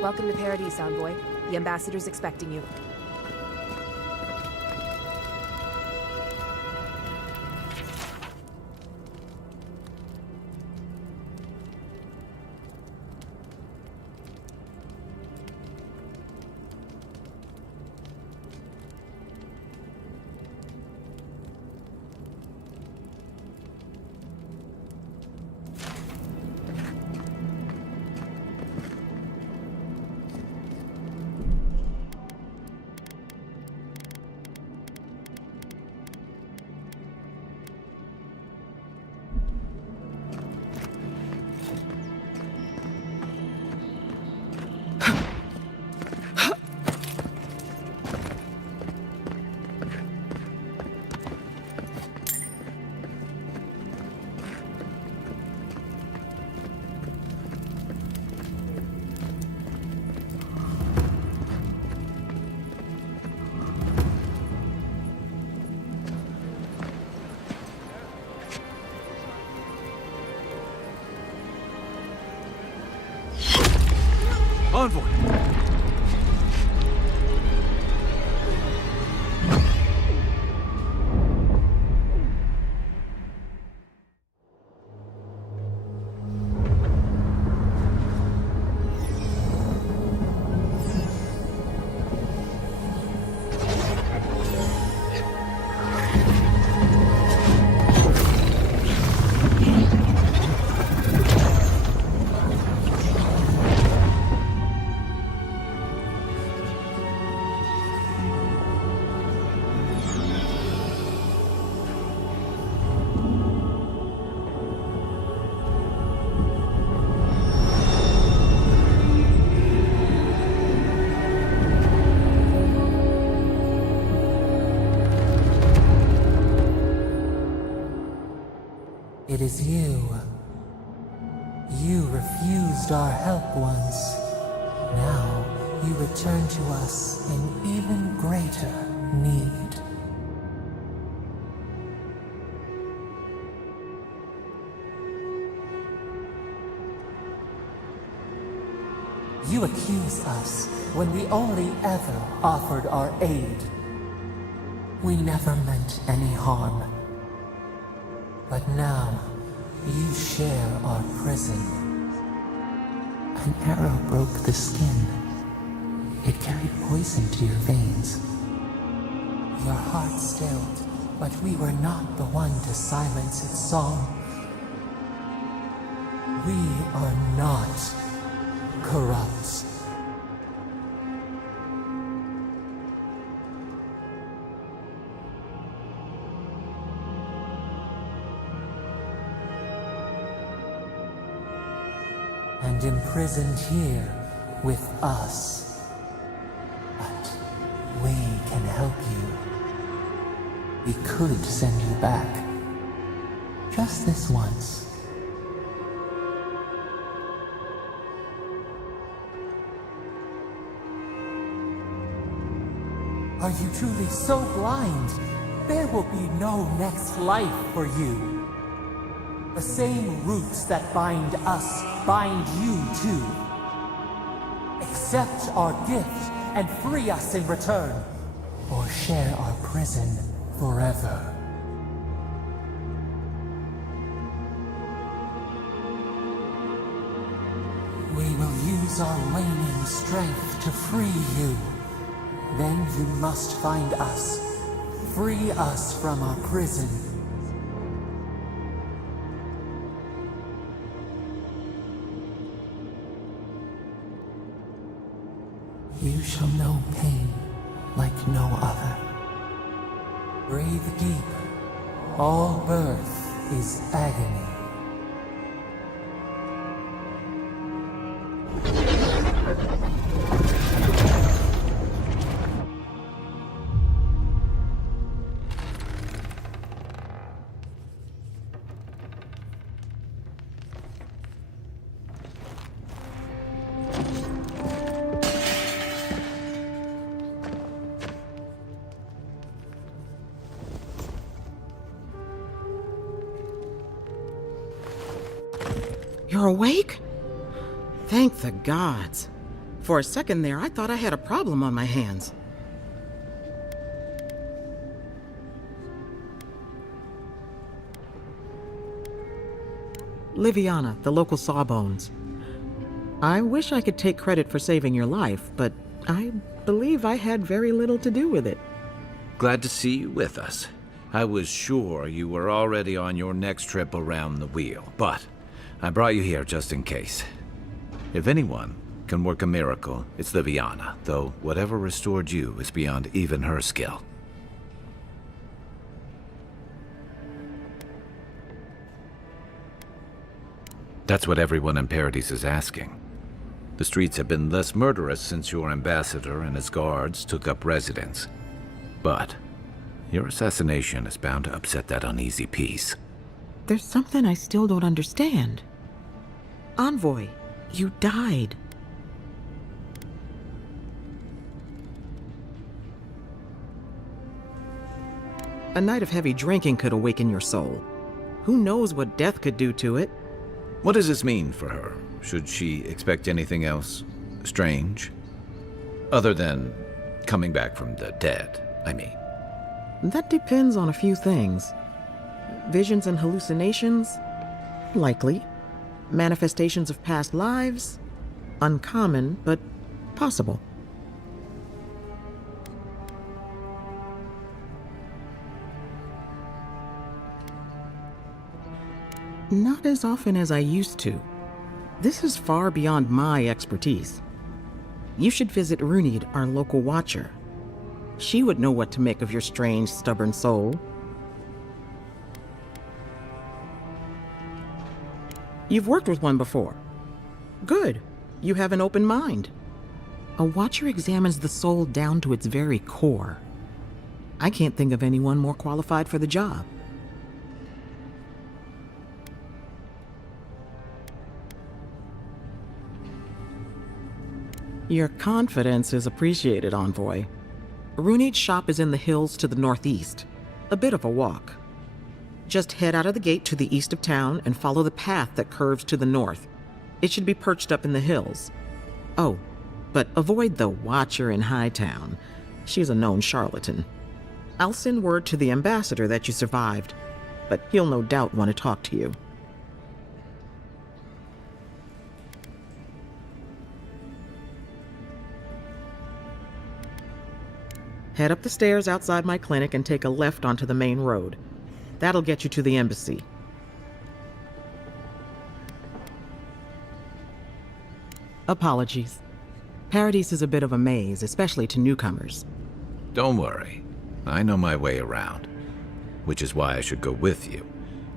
Welcome to Paradise, Envoy. The ambassador's expecting you. Envoy! It is you. You refused our help once. Now you return to us in even greater need. You accuse us when we only ever offered our aid. We never meant any harm. But now, you share our prison. An arrow broke the skin. It carried poison to your veins. Your heart stilled, but we were not the one to silence its song. We are not corrupt. And imprisoned here with us. But we can help you. We could send you back. Just this once. Are you truly so blind? There will be no next life for you. The same roots that bind us bind you too. Accept our gift and free us in return, or share our prison forever. We will use our waning strength to free you. Then you must find us. Free us from our prison. You shall know pain like no other. Breathe deep. All birth is agony. You're awake? Thank the gods. For a second there, I thought I had a problem on my hands. Liviana, the local Sawbones. I wish I could take credit for saving your life, but I believe I had very little to do with it. Glad to see you with us. I was sure you were already on your next trip around the wheel, but I brought you here just in case. If anyone can work a miracle, it's Liviana, though whatever restored you is beyond even her skill. That's what everyone in Paradise is asking. The streets have been less murderous since your ambassador and his guards took up residence. But your assassination is bound to upset that uneasy peace. There's something I still don't understand. Envoy, you died. A night of heavy drinking could awaken your soul. Who knows what death could do to it? What does this mean for her? Should she expect anything else strange? Other than coming back from the dead, I mean. That depends on a few things. Visions and hallucinations? Likely. Manifestations of past lives? Uncommon, but possible. Not as often as I used to. This is far beyond my expertise. You should visit Runid, our local watcher. She would know what to make of your strange, stubborn soul. You've worked with one before. Good. You have an open mind. A watcher examines the soul down to its very core. I can't think of anyone more qualified for the job. Your confidence is appreciated, Envoy. Runid's shop is in the hills to the northeast. A bit of a walk. Just head out of the gate to the east of town and follow the path that curves to the north. It should be perched up in the hills. Oh, but avoid the Watcher in Hightown. She's a known charlatan. I'll send word to the ambassador that you survived, but he'll no doubt want to talk to you. Head up the stairs outside my clinic and take a left onto the main road. That'll get you to the embassy. Apologies. Paradise is a bit of a maze, especially to newcomers. Don't worry. I know my way around. Which is why I should go with you.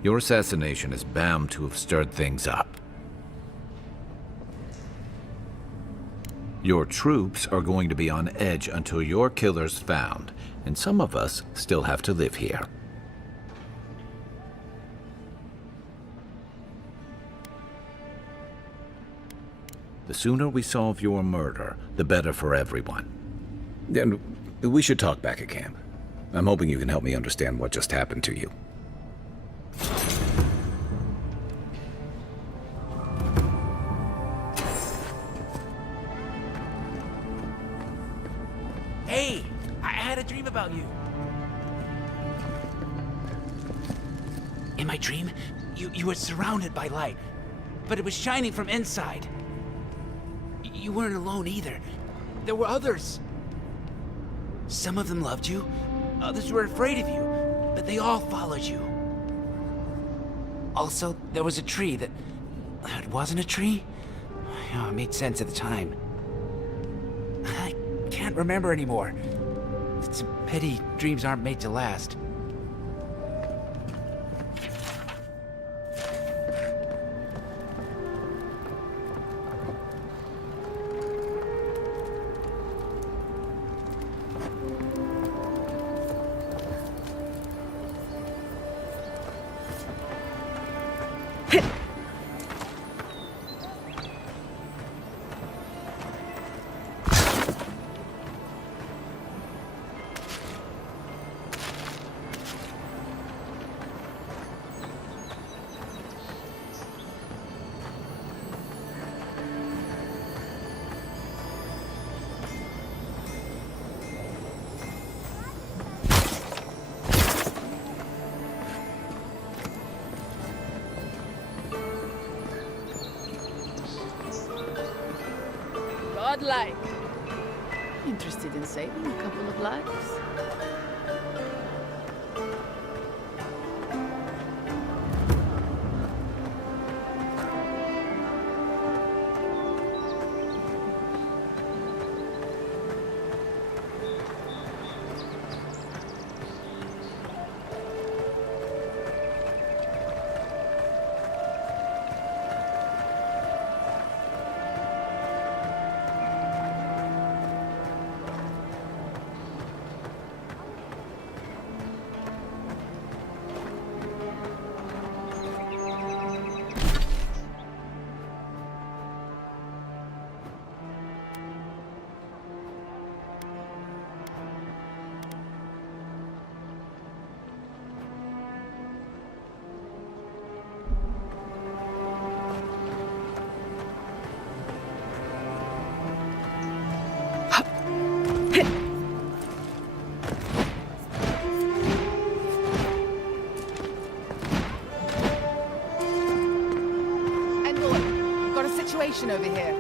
Your assassination is bound to have stirred things up. Your troops are going to be on edge until your killer's found, and some of us still have to live here. The sooner we solve your murder, the better for everyone. And we should talk back at camp. I'm hoping you can help me understand what just happened to you. Hey, I had a dream about you. In my dream, you were surrounded by light, but it was shining from inside. You weren't alone either. There were others. Some of them loved you, others were afraid of you, but they all followed you. Also, there was a tree that... It wasn't a tree? Oh, it made sense at the time. I can't remember anymore. It's a pity dreams aren't made to last. godlike. Interested in saving a couple of lives? Over here.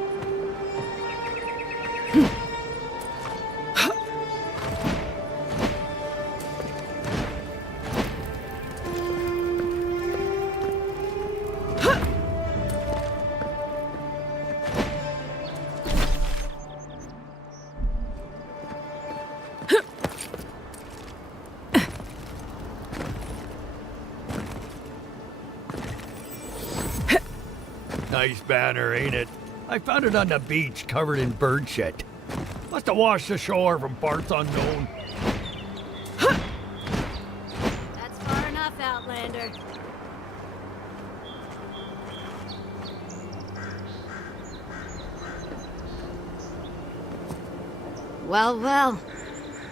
Nice banner, ain't it? I found it on the beach, covered in bird shit. Must have washed ashore from parts unknown. That's far enough, Outlander. Well, well.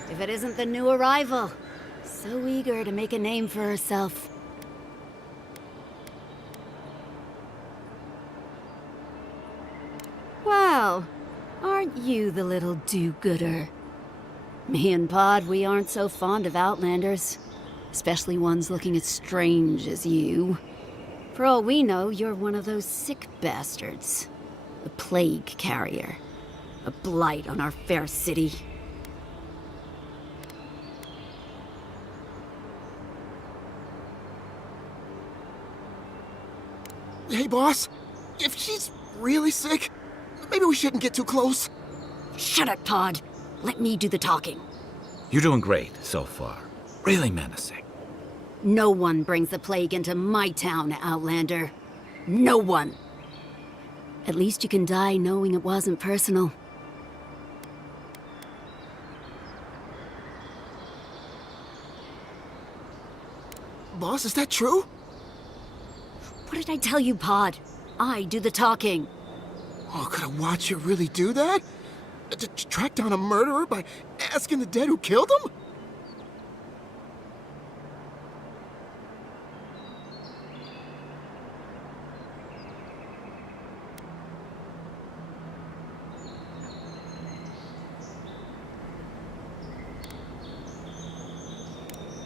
If it isn't the new arrival. So eager to make a name for herself. Well, aren't you the little do-gooder? Me and Pod, we aren't so fond of Outlanders. Especially ones looking as strange as you. For all we know, you're one of those sick bastards. A plague carrier. A blight on our fair city. Hey, boss. If she's really sick, maybe we shouldn't get too close. Shut up, Todd. Let me do the talking. You're doing great so far. Really menacing. No one brings the plague into my town, Outlander. No one. At least you can die knowing it wasn't personal. Boss, is that true? What did I tell you, Pod? I do the talking. Oh, could I watch you really do that? To track down a murderer by asking the dead who killed him?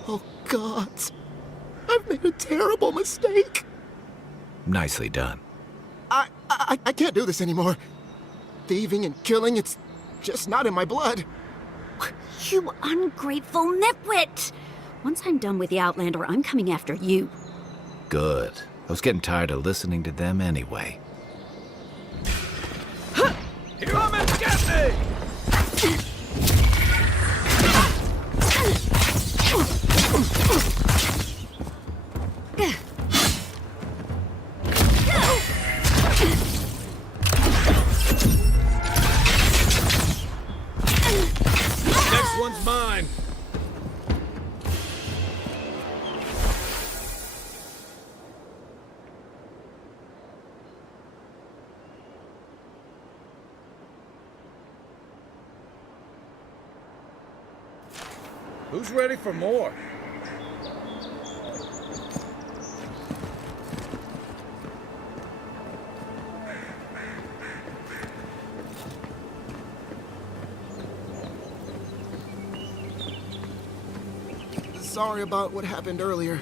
Oh, God. I've made a terrible mistake. Nicely done. I can't do this anymore. Thieving and killing, it's just not in my blood. You ungrateful nitwit! Once I'm done with the Outlander, I'm coming after you. Good. I was getting tired of listening to them anyway. Here, come and get me! Next one's mine. Who's ready for more? Sorry about what happened earlier.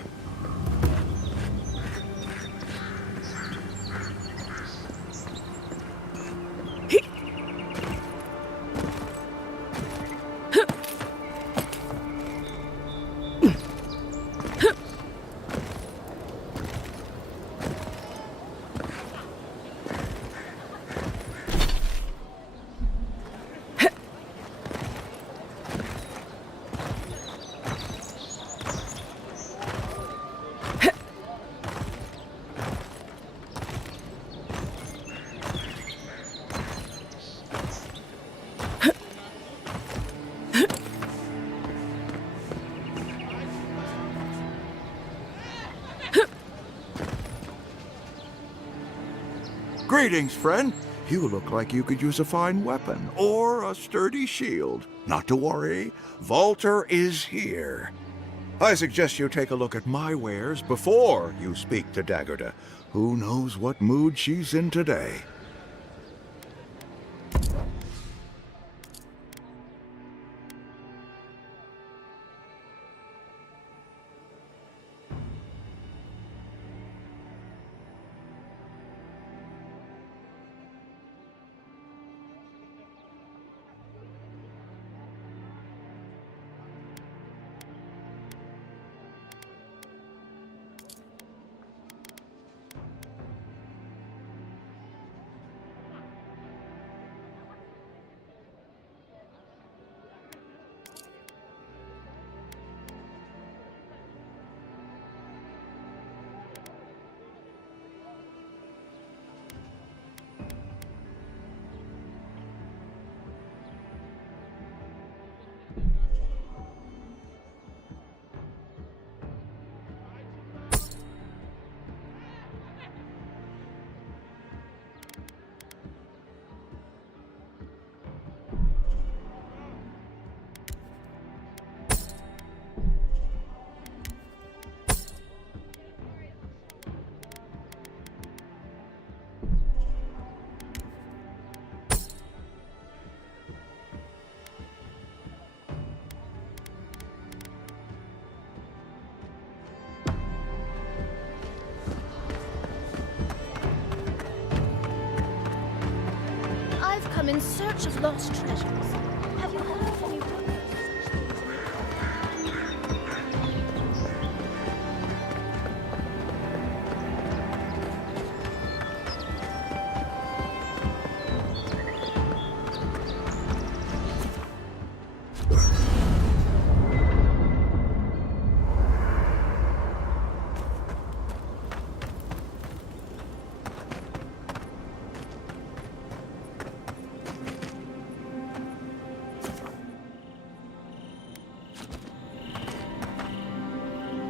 Greetings, friend. You look like you could use a fine weapon or a sturdy shield. Not to worry, Volter is here. I suggest you take a look at my wares before you speak to Daggerda. Who knows what mood she's in today? I've come in search of lost treasures. Have you heard of any rumors?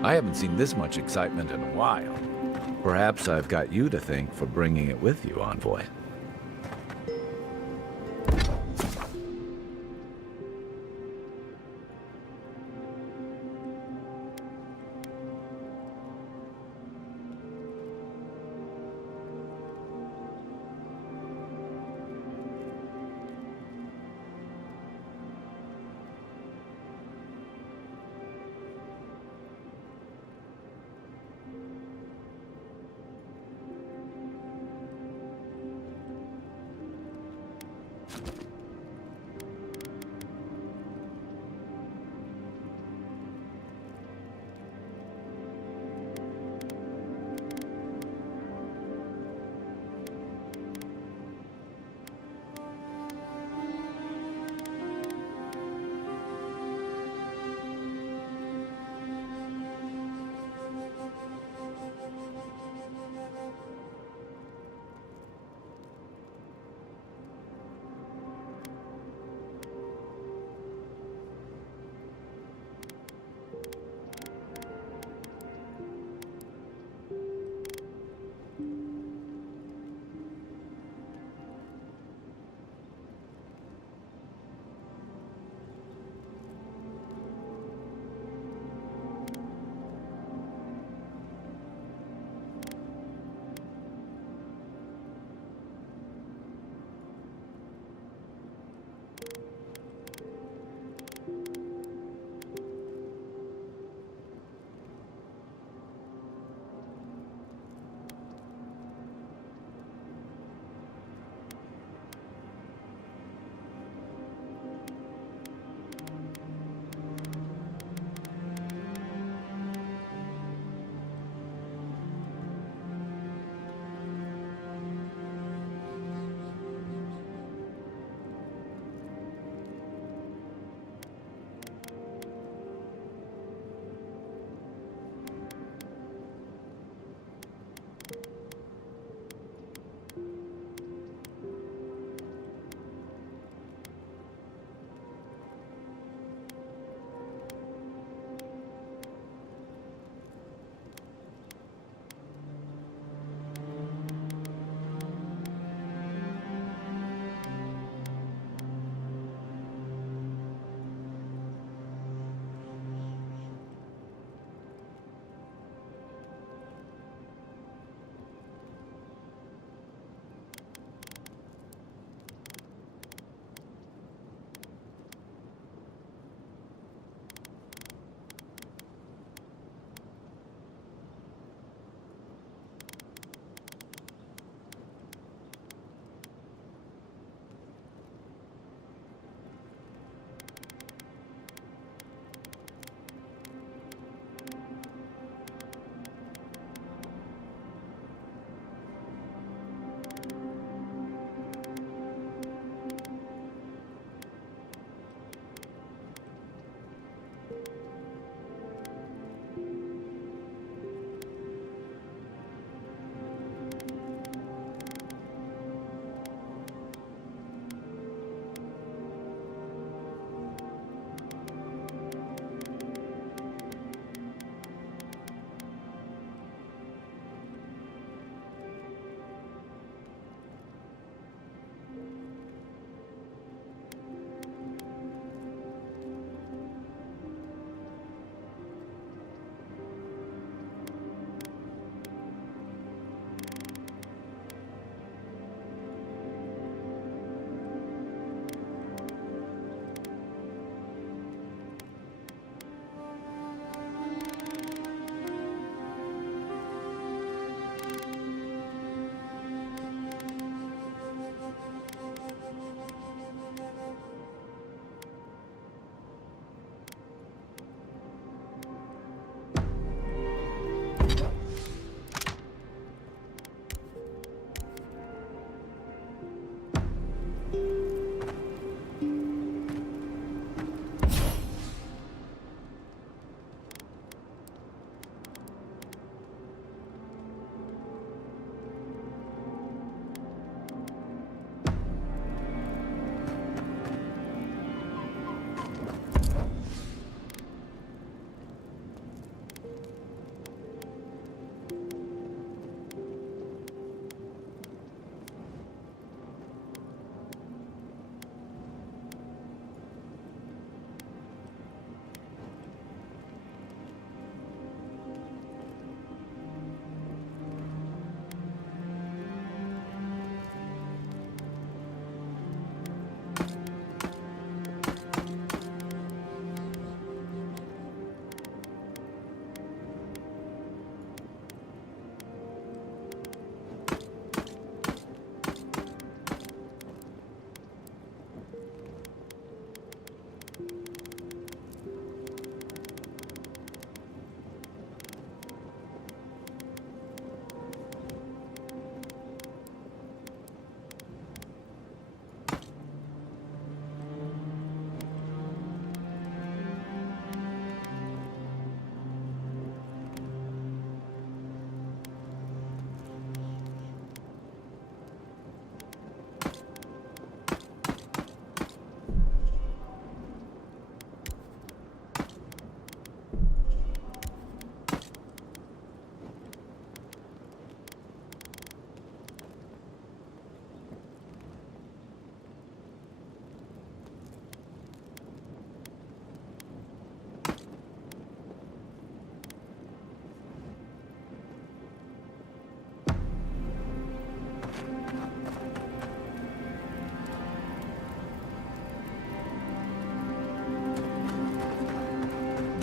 I haven't seen this much excitement in a while. Perhaps I've got you to thank for bringing it with you, Envoy.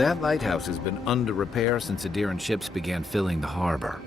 That lighthouse has been under repair since Adiran ships began filling the harbor.